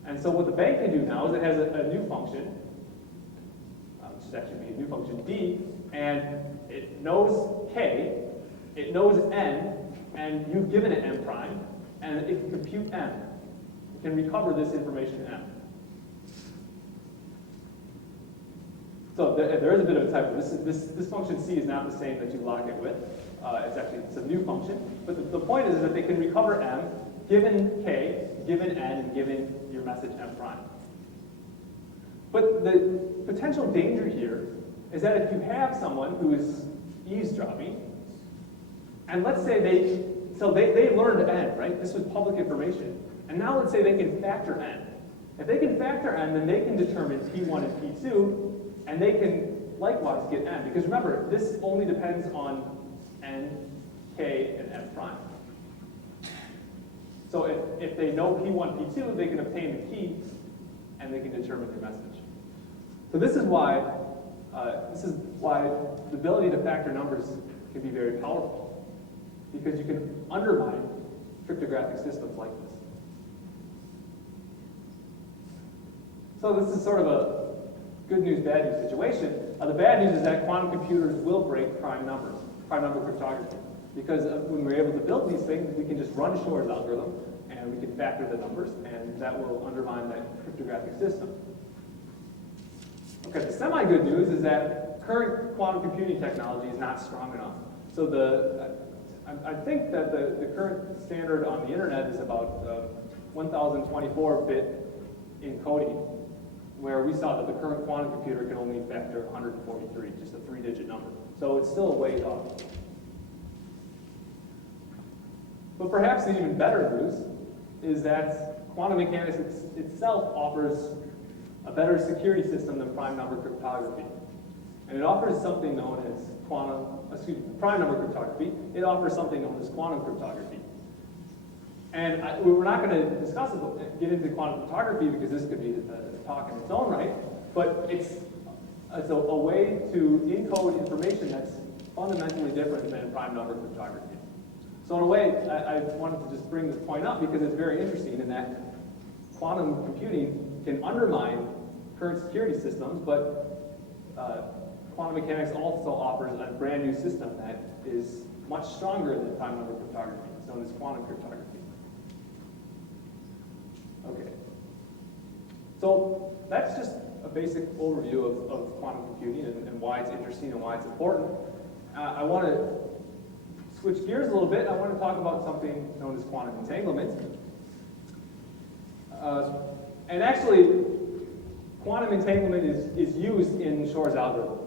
And so what the bank can do now is it has a new function, which should actually be a new function, d, and it knows k, it knows n, and you've given it n prime, and it can compute m. It can recover this information m. So there is a bit of a typo. This function c is not the same that you lock it with. It's a new function. But the point is that they can recover m, given k, given n, and given your message m prime. But the potential danger here is that if you have someone who is eavesdropping, and let's say they learned n, right? This was public information. And now let's say they can factor n. If they can factor n, then they can determine p1 and p2, and they can likewise get n. Because remember, this only depends on n, k, and n prime. So if they know p1, p2, they can obtain the key, and they can determine their message. So this is why the ability to factor numbers can be very powerful, because you can undermine cryptographic systems like this. So this is sort of a good news, bad news situation. The bad news is that quantum computers will break prime number cryptography. Because when we're able to build these things, we can just run Shor's algorithm, and we can factor the numbers, and that will undermine that cryptographic system. Okay, the semi-good news is that current quantum computing technology is not strong enough. So I think that the current standard on the internet is about 1024-bit encoding, where we saw that the current quantum computer can only factor 143, just a 3-digit number. So it's still a ways off. But perhaps the even better news is that quantum mechanics itself offers a better security system than prime number cryptography. And it offers something known as prime number cryptography. It offers something known as quantum cryptography. And we're not going to get into quantum cryptography because this could be a talk in its own right, but it's a way to encode information that's fundamentally different than prime number cryptography. So in a way, I wanted to just bring this point up because it's very interesting in that quantum computing can undermine current security systems, but quantum mechanics also offers a brand new system that is much stronger than prime number cryptography. It's known as quantum cryptography. Okay. So that's just a basic overview of quantum computing and why it's interesting and why it's important. I want to switch gears a little bit. I want to talk about something known as quantum entanglement. And actually, quantum entanglement is used in Shor's algorithm.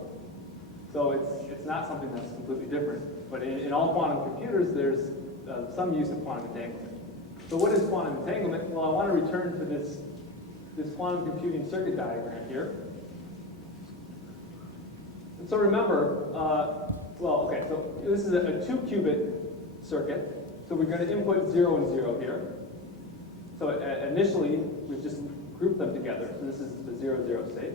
So it's not something that's completely different. But in all quantum computers, there's some use of quantum entanglement. So what is quantum entanglement? Well, I want to return to this quantum computing circuit diagram here. And so remember, so this is a 2-qubit circuit. So we're going to input 0 and 0 here. So initially, we've just grouped them together. So this is the 0, 0 state.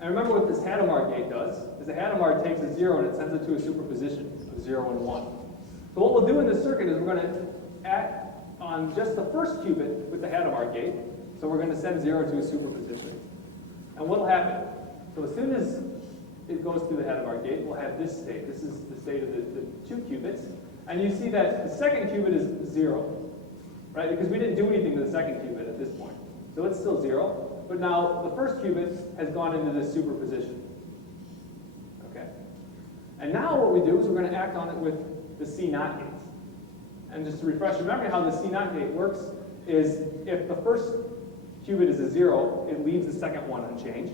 And remember what this Hadamard gate does, is the Hadamard takes a 0 and it sends it to a superposition of 0 and 1. So what we'll do in this circuit is we're going to act on just the first qubit with the Hadamard gate. So we're going to send 0 to a superposition. And what will happen? So as soon as it goes through the Hadamard gate, we'll have this state. This is the state of the 2 qubits. And you see that the second qubit is 0, right? Because we didn't do anything to the second qubit at this point. So it's still 0. But now the first qubit has gone into this superposition. Okay? And now what we do is we're going to act on it with the C0 gate. And just to refresh your memory, how the C0 gate works is if the first qubit is a 0, it leaves the second one unchanged.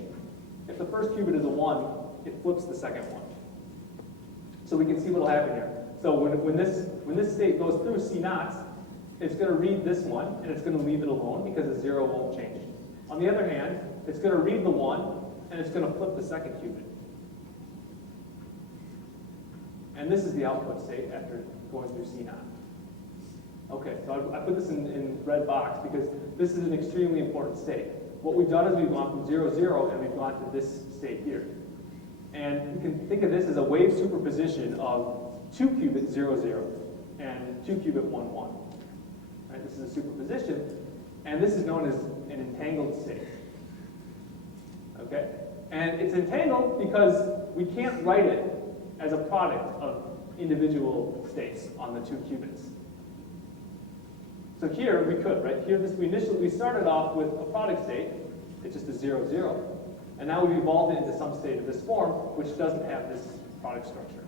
If the first qubit is a 1, it flips the second one. So we can see what will happen here. So when this state goes through C0, it's going to read this one, and it's going to leave it alone because the 0 won't change. On the other hand, It's going to read the 1, and it's going to flip the second qubit. And this is the output state after going through C0. Okay, so I put this in red box because this is an extremely important state. What we've done is we've gone from 0, 0, and we've gone to this state here. And you can think of this as a wave superposition of 2 qubit 0, 0 and 2 qubit 1, 1. Right, this is a superposition, and this is known as an entangled state. Okay? And it's entangled because we can't write it as a product of individual states on the 2 qubits. So here we could, right? Here we started off with a product state, it's just a 0, 0. And now we've evolved it into some state of this form, which doesn't have this product structure.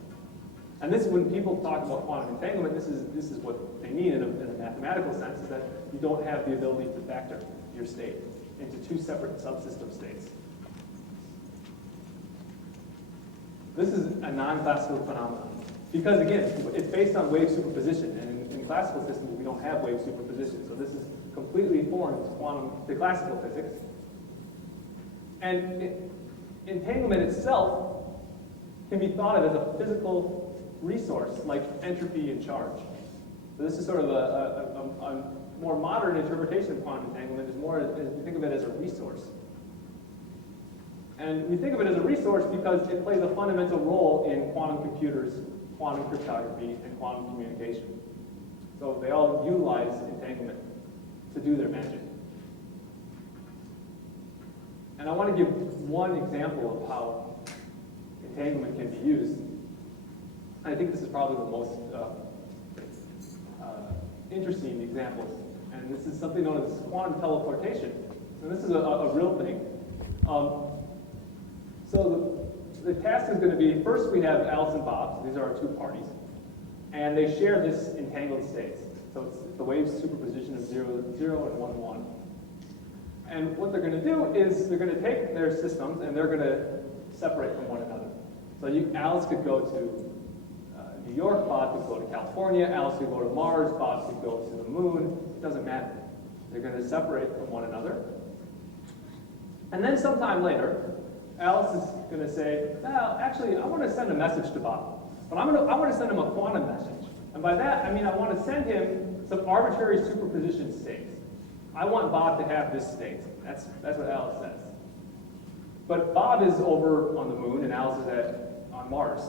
And this is when people talk about quantum entanglement, this is what they mean in a mathematical sense, is that you don't have the ability to factor your state into 2 separate subsystem states. This is a non-classical phenomenon. Because again, it's based on wave superposition, and in classical systems we don't have wave superposition, so this is completely foreign to classical physics. And entanglement itself can be thought of as a physical resource, like entropy and charge. So this is sort of a more modern interpretation of quantum entanglement, is more, we think of it as a resource. And we think of it as a resource because it plays a fundamental role in quantum computers, quantum cryptography, and quantum communication. So they all utilize entanglement to do their magic. And I want to give one example of how entanglement can be used. I think this is probably the most interesting example. And this is something known as quantum teleportation. And this is a real thing. So the task is going to be, first we have Alice and Bob, so these are our 2 parties, and they share this entangled state. So it's the wave superposition of 0, 0 and 1, 1. And what they're going to do is they're going to take their systems and they're going to separate from one another. So Alice could go to New York, Bob could go to California, Alice could go to Mars, Bob could go to the moon. It doesn't matter. They're going to separate from one another. And then sometime later, Alice is going to say, well, actually, I want to send a message to Bob. But I want to send him a quantum message. And by that, I mean I want to send him some arbitrary superposition states. I want Bob to have this state. That's what Alice says. But Bob is over on the moon, and Alice is on Mars.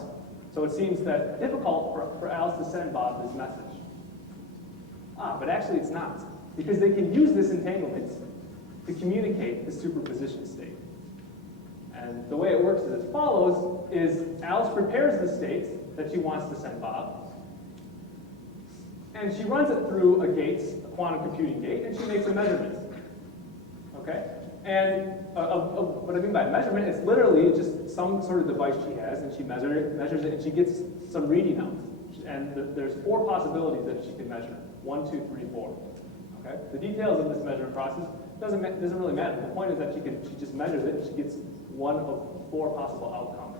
So it seems that difficult for Alice to send Bob this message. But actually it's not. Because they can use this entanglement to communicate the superposition state. And the way it works is as follows, is Alice prepares the state that she wants to send Bob, and she runs it through a gate, a quantum computing gate, and she makes a measurement. Okay? And what I mean by measurement is literally just some sort of device she has, and she measures it, and she gets some reading out. And there's 4 possibilities that she can measure. 1, 2, 3, 4. Okay? The details of this measurement process doesn't really matter. The point is that she just measures it, and she gets one of 4 possible outcomes.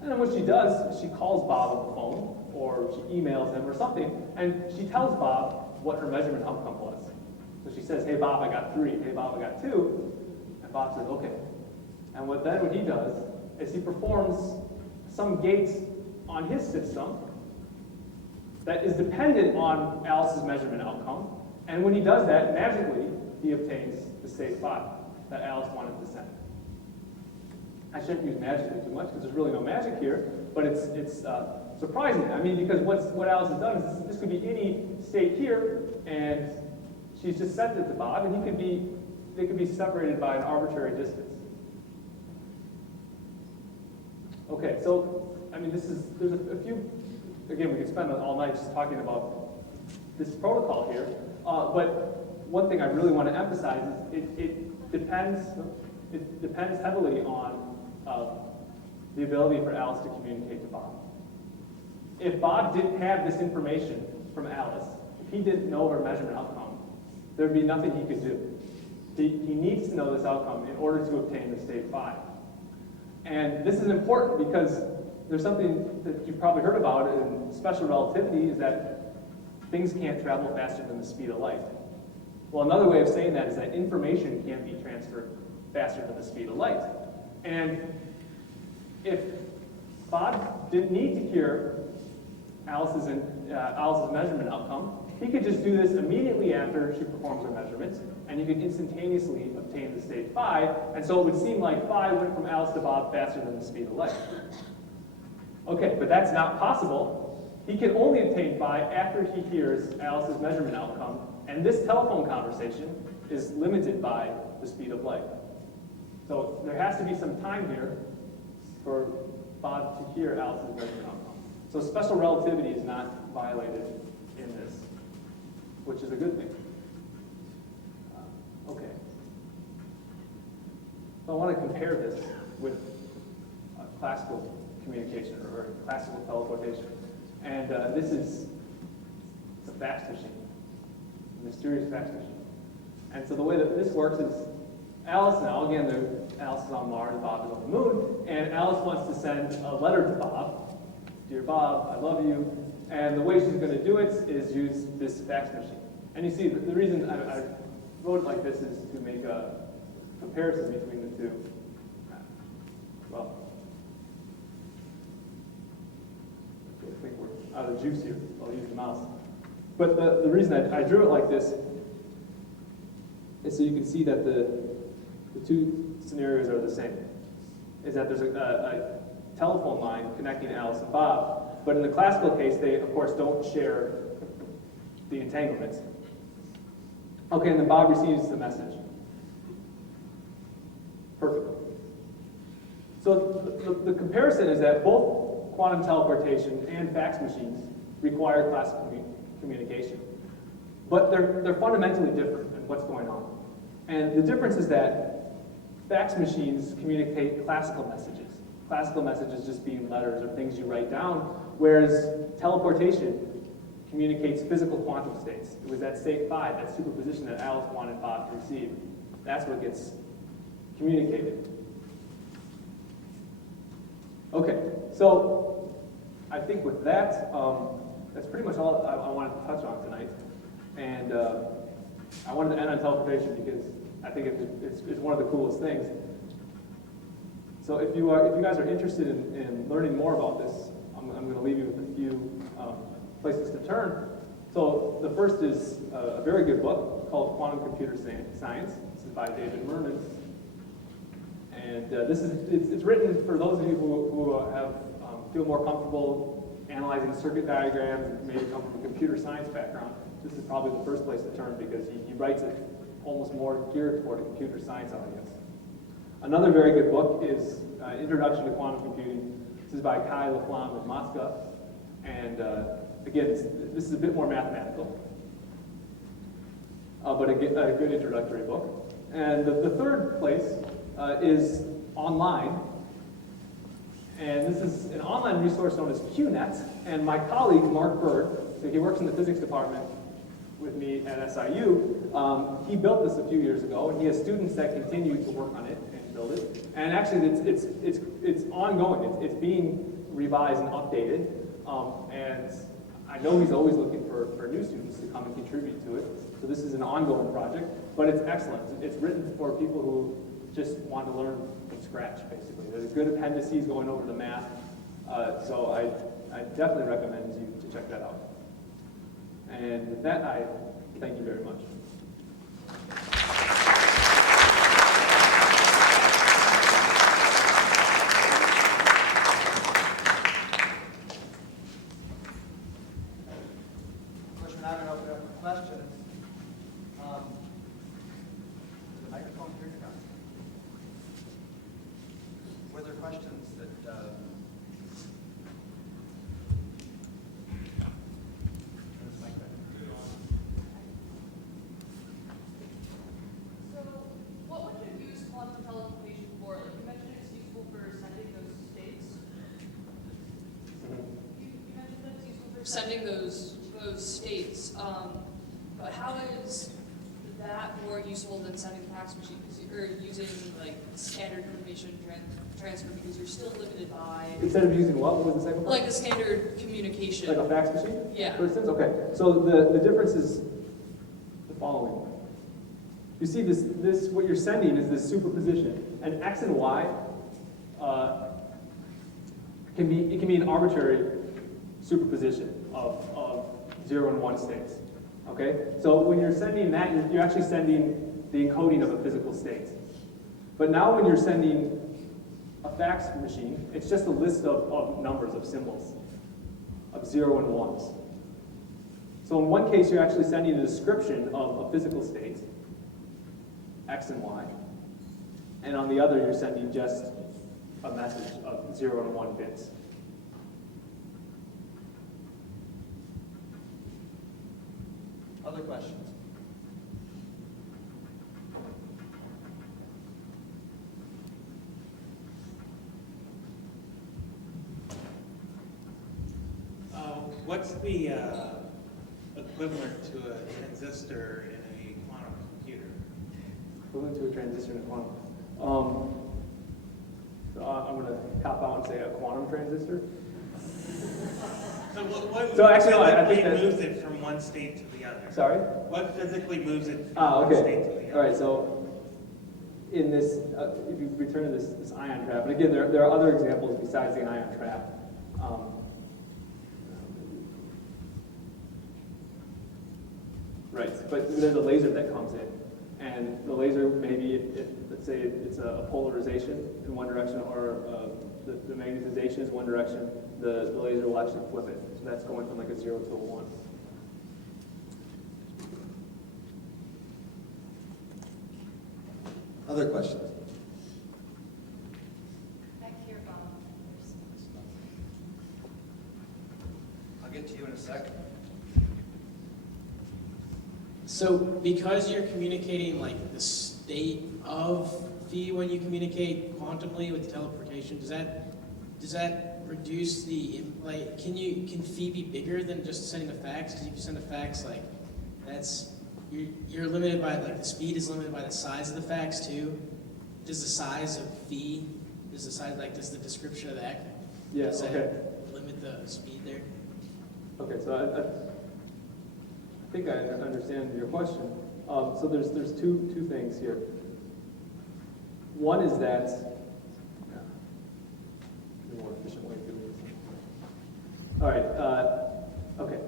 And then what she does is she calls Bob on the phone, or she emails him or something, and she tells Bob what her measurement outcome was. So she says, hey Bob, I got 3. Hey Bob, I got 2. And Bob says, okay. And what he does is he performs some gates on his system that is dependent on Alice's measurement outcome. And when he does that, magically, he obtains the state 5 that Alice wanted to send. I shouldn't use magically too much because there's really no magic here, but it's surprising. I mean, because what Alice has done is this could be any state here, and she's just sent it to Bob, and they could be separated by an arbitrary distance. Okay, so I mean, there's a few. Again, we could spend all night just talking about this protocol here, but one thing I really want to emphasize is it depends heavily on the ability for Alice to communicate to Bob. If Bob didn't have this information from Alice, if he didn't know her measurement outcome, there'd be nothing he could do. He needs to know this outcome in order to obtain the state 5. And this is important because there's something that you've probably heard about in special relativity, is that things can't travel faster than the speed of light. Well, another way of saying that is that information can be transferred faster than the speed of light. And if Bob didn't need to hear Alice's measurement outcome, he could just do this immediately after she performs her measurements, and you could instantaneously obtain the state phi, and so it would seem like phi went from Alice to Bob faster than the speed of light. Okay, but that's not possible. He can only obtain phi after he hears Alice's measurement outcome, and this telephone conversation is limited by the speed of light. So there has to be some time here for Bob to hear Alice's measurement outcome. So special relativity is not violated in this, which is a good thing. Okay. So I want to compare this with classical communication or classical teleportation. And this is a fax machine, a mysterious fax machine. And so the way that this works is Alice now, again, Alice is on Mars, Bob is on the moon, and Alice wants to send a letter to Bob. Dear Bob, I love you. And the way she's going to do it is use this fax machine. And you see, the reason I wrote it like this is to make a comparison between the two. Well, I think we're out of juice here. I'll use the mouse. But the reason I drew it like this is so you can see that the two scenarios are the same. Is that there's a telephone line connecting Alice and Bob, but in the classical case, they, of course, don't share the entanglements. Okay, and then Bob receives the message. Perfect. So the comparison is that both quantum teleportation and fax machines require classical communication. But they're fundamentally different in what's going on. And the difference is that fax machines communicate classical messages. Classical messages just being letters or things you write down, whereas teleportation communicates physical quantum states. It was that state phi, that superposition that Alice wanted Bob to receive. That's what gets communicated. Okay, so I think with that, that's pretty much all I wanted to touch on tonight. And I wanted to end on teleportation because I think it's one of the coolest things. So if you guys are interested in learning more about this, I'm going to leave you with a few places to turn. So the first is a very good book called Quantum Computer Science. This is by David Berman. And it's written for those of you who feel more comfortable analyzing circuit diagrams and maybe come from a computer science background. This is probably the first place to turn because he writes it almost more geared toward a computer science audience. Another very good book is Introduction to Quantum Computing. This is by Kai Laflamme of Moscow. And again, this is a bit more mathematical, but a good introductory book. And the third place is online. And this is an online resource known as QNet. And my colleague, Mark Bird, so he works in the physics department with me at SIU, he built this a few years ago, and he has students that continue to work on it and build it. And actually, it's ongoing. It's being revised and updated. And I know he's always looking for new students to come and contribute to it. So this is an ongoing project, but it's excellent. It's written for people who just want to learn from scratch, basically. There's good appendices going over the math. So I definitely recommend you to check that out. And with that, I thank you very much. Of course, we're not going to open up for questions. The microphone here, were there questions that sending those states, but how is that more useful than sending fax machines or using like standard information transfer because you're still limited by Instead of using what? What was the second part? like the standard communication? Like a fax machine? Yeah. For instance? Okay. So the difference is the following. you see this what you're sending is this superposition, and x and y can be an arbitrary superposition of 0 and 1 states. Okay, so when you're sending that, you're actually sending the encoding of a physical state. But now when you're sending a fax machine, it's just a list of numbers, of symbols, of 0 and 1s. So in one case, you're actually sending a description of a physical state, x and y. And on the other, you're sending just a message of 0 and 1 bits. Other questions? What's the equivalent to a transistor in a quantum computer? Equivalent to a transistor in a quantum. I'm going to cop out and say a quantum transistor. So what So actually, no, I physically think that- moves it from one state to the other? Sorry? What physically moves it from one Okay. state to the other? All right, so in this, if you return to this ion trap, and again, there are other examples besides the ion trap. Right, but there's a laser that comes in, and the laser maybe, let's say it's a polarization in one direction, or the magnetization is one direction, the laser will actually flip it. So that's going from like a 0 to a 1. Other questions? Back here, Bob. I'll get to you in a second. So because you're communicating like the state of phi when you communicate quantumly with teleportation, does that reduce the like? Can phi be bigger than just sending a fax? Because if you send a fax, like you're limited by like the speed is limited by the size of the fax too. Does the size of phi? Does the description of that? Yeah. Does Okay. that limit the speed there? Okay. So I think I understand your question. So there's two things here. One is that the more efficient way of doing this. All right. Okay.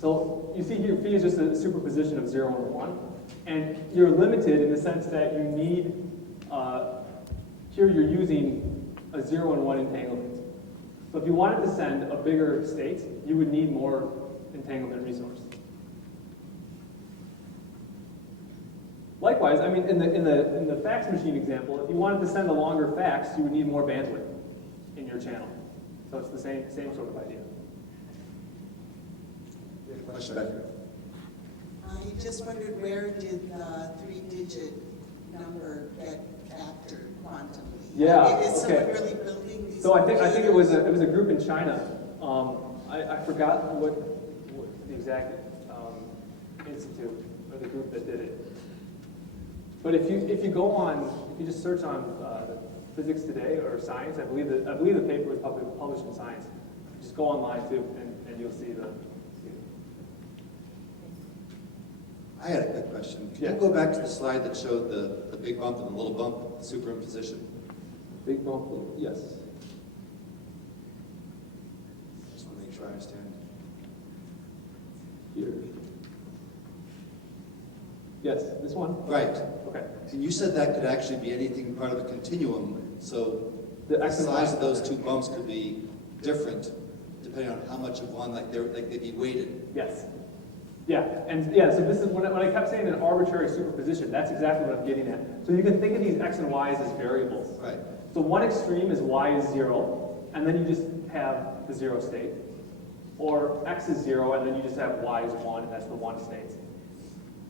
So you see here, phi is just a superposition of 0 and 1, and you're limited in the sense that you need. Here you're using a 0 and 1 entanglement. So if you wanted to send a bigger state, you would need more entanglement resource. Likewise, I mean, in the fax machine example, if you wanted to send a longer fax, you would need more bandwidth in your channel. So it's the same sort of idea. Question back here. I just wondered, where did the 3-digit number get factored quantumly? Yeah, Is okay. someone really building these? So I think it was computers? a group in China. I forgot what the exact institute or the group that did it. But if you go on, if you just search on Physics Today or Science, I believe the paper was published in Science. Just go online too, and you'll see the. I had a quick question. Can Yeah. you go back to the slide that showed the big bump and the little bump superimposition? Big bump, yes. Just want to make sure I understand. Here. Yes, this one? Right. Okay. And you said that could actually be anything part of a continuum, so The the X and size Y. of those two bumps could be different depending on how much of one, like they'd be weighted. Yes. Yeah, and yeah, so this is when I kept saying an arbitrary superposition, that's exactly what I'm getting at. So you can think of these x and y's as variables. Right. So one extreme is y is 0, and then you just have the 0 state. Or x is 0, and then you just have y is 1, and that's the 1 state.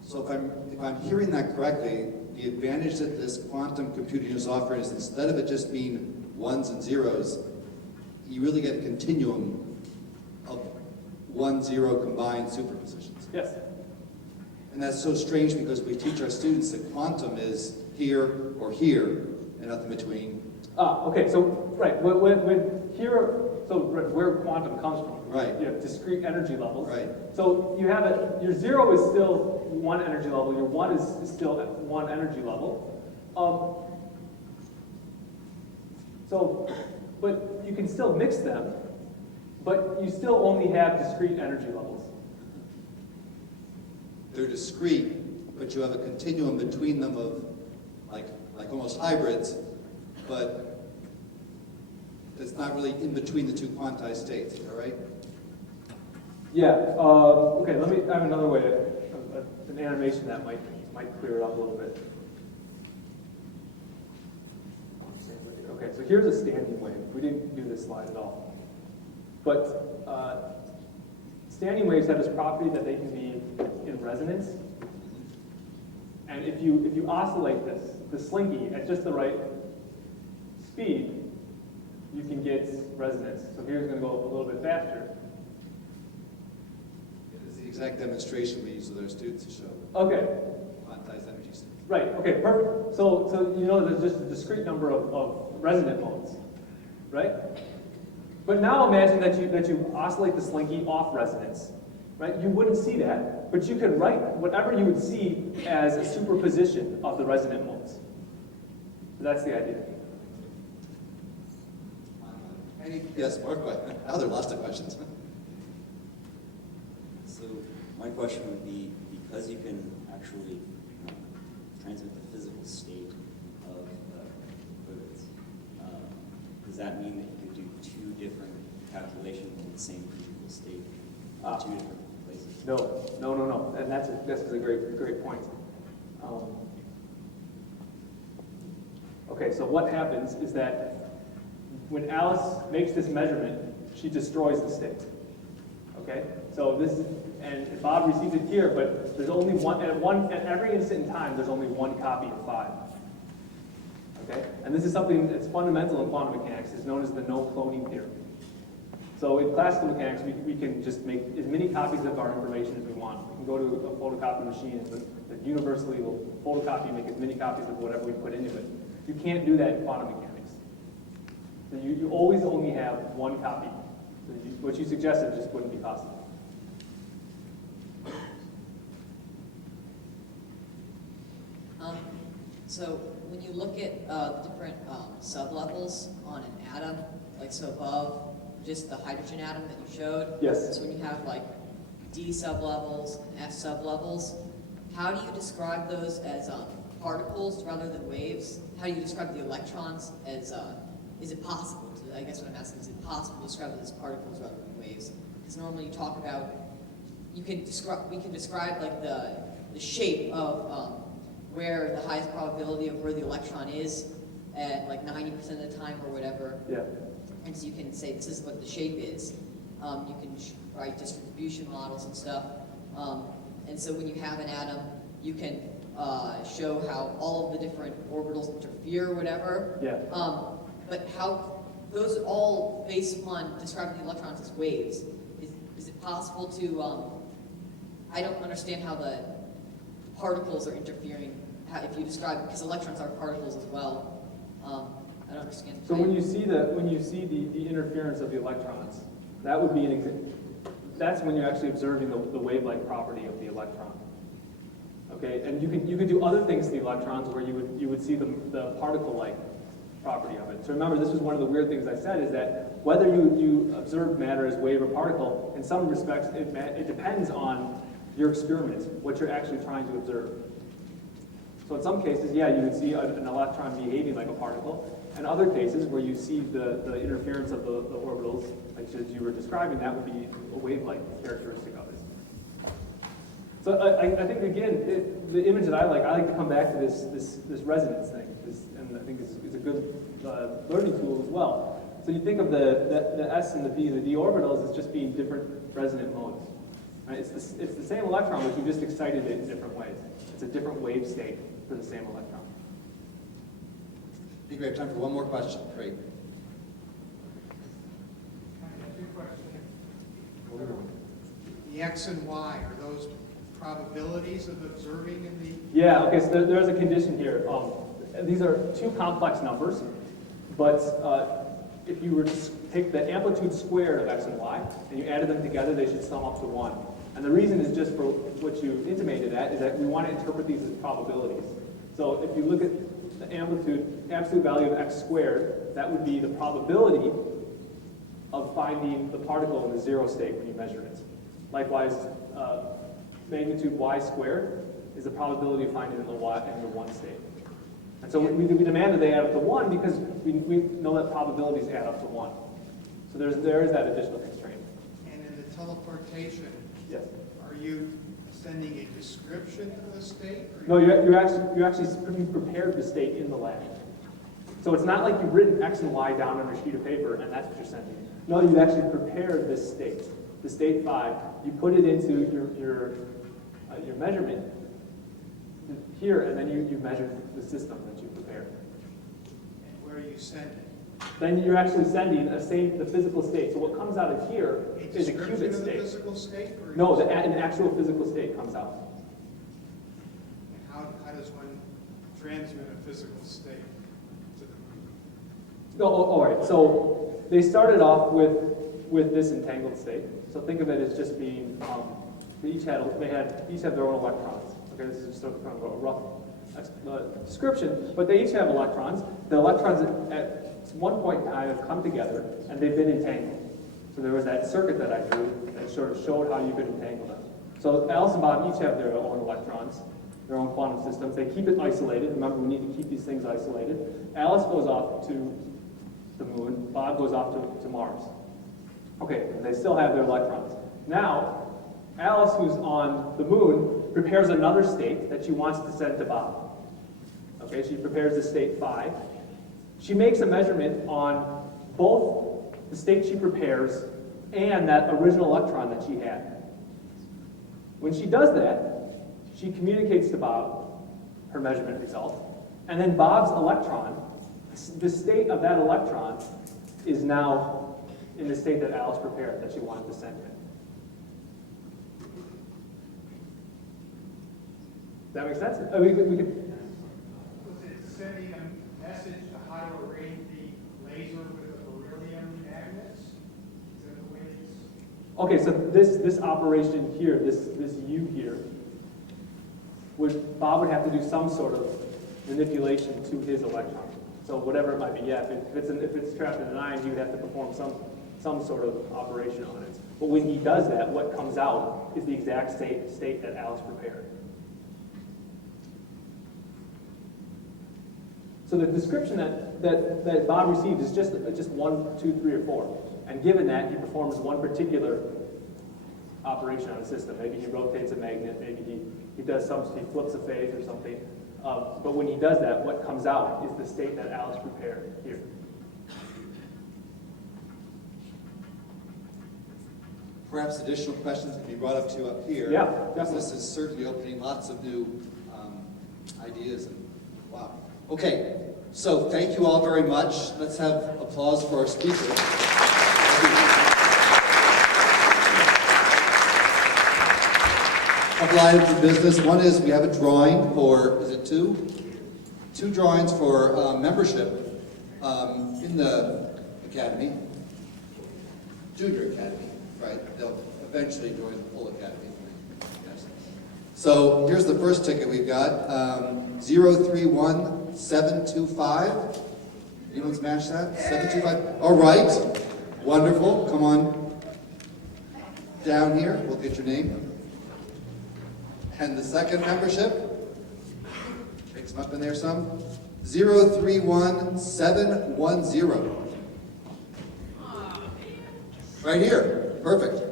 So if I'm hearing that correctly, the advantage that this quantum computing is offering is instead of it just being ones and zeros, you really get a continuum of 1-0 combined superpositions. Yes. And that's so strange because we teach our students that quantum is here or here and nothing between. Okay, so, right, when here, so where quantum comes from. Right. You have discrete energy levels. Right. So you have your 0 is still one energy level, your 1 is still at one energy level. But you can still mix them, but you still only have discrete energy levels. They're discrete, but you have a continuum between them of like almost hybrids, but it's not really in between the two quantized states, is that right? Yeah. Okay. I have another way, an animation that might clear it up a little bit. Okay. So here's a standing wave. We didn't do this slide at all, but standing waves have this property that they can be in resonance. And if you oscillate the slinky at just the right speed, you can get resonance. So here's going to go a little bit faster. It is the exact demonstration we use with our students to show Okay. quantized energy states. Right. Okay. Perfect. So you know there's just a discrete number of resonant modes, right? But now imagine that you oscillate the slinky off resonance, right? You wouldn't see that, but you can write whatever you would see as a superposition of the resonant modes. That's the idea. Yes, more questions. Now there are lots of questions. So my question would be, because you can actually transmit the physical state of qubits, does that mean that you could do two different calculations in the same physical state in two different places? No. And that's a great point. Okay, so what happens is that when Alice makes this measurement, she destroys the state. Okay, so and Bob receives it here, but there's only at every instant in time, there's only one copy of 5. Okay, and this is something that's fundamental in quantum mechanics. It's known as the no cloning theorem. So in classical mechanics, we can just make as many copies of our information as we want. We can go to a photocopy machine that universally will photocopy and make as many copies of whatever we put into it. You can't do that in quantum mechanics. So you always only have one copy. So what you suggested just wouldn't be possible. So when you look at different sublevels on an atom, like so above just the hydrogen atom that you showed, Yes. so when you have like D sublevels and F sublevels, how do you describe those as particles rather than waves? How do you describe the electrons as, is it possible to, I guess what I'm asking, is it possible to describe them as particles rather than waves? Because normally you talk about, we can describe like the shape of where the highest probability of where the electron is at like 90% of the time or whatever. Yeah. And so you can say this is what the shape is. You can write distribution models and stuff. And so when you have an atom, you can show how all of the different orbitals interfere or whatever. Yeah. But how those are all based upon describing the electrons as waves. Is it possible to, I don't understand how the particles are interfering, if you describe, because electrons are particles as well. I don't understand. So when you see the interference of the electrons, that would be that's when you're actually observing the wave-like property of the electron. Okay, and you could do other things to the electrons where you would see the particle-like property of it. So remember, this was one of the weird things I said, is that whether you observe matter as wave or particle, in some respects it depends on your experiment, what you're actually trying to observe. So in some cases, yeah, you would see an electron behaving like a particle. In other cases, where you see the interference of the orbitals, like as you were describing, that would be a wave-like characteristic of it. So I think, again, the image that I like to come back to this resonance thing, and I think it's a good learning tool as well. So you think of the S and the D orbitals as just being different resonant modes. Right? It's the same electron, but you just excited it in different ways. It's a different wave state for the same electron. I think we have time for one more question. Great. The X and Y, are those probabilities of observing in the... Yeah, okay, so there's a condition here. These are two complex numbers, but if you were to take the amplitude squared of x and y, and you added them together, they should sum up to 1. And the reason is just for what you intimated at, is that we want to interpret these as probabilities. So if you look at the amplitude, absolute value of x squared, that would be the probability of finding the particle in the 0 state when you measure it. Likewise, magnitude y squared is the probability of finding it in the 1 state. And so we demand that they add up to 1 because we know that probabilities add up to 1. So there is that additional constraint. And in the teleportation, Yes. are you sending a description of the state? No, you actually prepared the state in the lab. So it's not like you've written x and y down on a sheet of paper and that's what you're sending. No, you actually prepared this state, the state 5. You put it into your measurement here, and then you measure the system that you prepared. And where do you send it? Then you're actually sending the physical state. So what comes out of here A is a description qubit of the state. physical state? Or No, an actual physical state comes out. And how does one transmit a physical state to the No, all right. So they started off with this entangled state. So think of it as just being they each have their own electrons. Okay, this is just sort of kind of a rough description, but they each have electrons. The electrons at one point in time have come together and they've been entangled. So there was that circuit that I drew that sort of showed how you could entangle them. So Alice and Bob each have their own electrons, their own quantum systems. They keep it isolated. Remember, we need to keep these things isolated. Alice goes off to the moon. Bob goes off to Mars. Okay, and they still have their electrons. Now, Alice, who's on the moon, prepares another state that she wants to send to Bob. Okay, she prepares the state 5. She makes a measurement on both the state she prepares and that original electron that she had. When she does that, she communicates to Bob her measurement result, and then Bob's electron, the state of that electron, is now in the state that Alice prepared that she wanted to send it. Does that make sense? I mean, we could. Was it sending a message to how to arrange the laser with the beryllium magnets? Is that the way it's... Okay, so this operation here, this U here, Bob would have to do some sort of manipulation to his electron. So whatever it might be, yeah. If it's trapped in an ion, he would have to perform some sort of operation on it. But when he does that, what comes out is the exact state that Alice prepared. So the description that Bob received is just 1, 2, 3, or 4. And given that, he performs one particular operation on a system. Maybe he rotates a magnet, maybe he flips a phase or something. But when he does that, what comes out is the state that Alice prepared here. Perhaps additional questions can be brought up to you up here. Yeah, Because definitely. this is certainly opening lots of new ideas. And wow. Okay, so thank you all very much. Let's have applause for our speaker. Couple items of business. One is we have a drawing for, is it two? Two drawings for membership in the academy, junior academy, right? They'll eventually join the full academy. Yes. So here's the first ticket we've got, 031725. Anyone's matched that? 725. All right, wonderful. Come on down here. We'll get your name. And the second membership, pick some up in there some, 031710. Right here, perfect.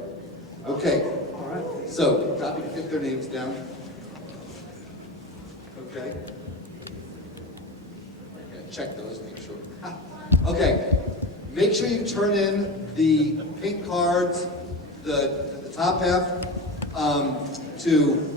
Okay, All right. so copy, get their names down. Okay. Check those, make sure. Okay, make sure you turn in the pink cards, the top half, to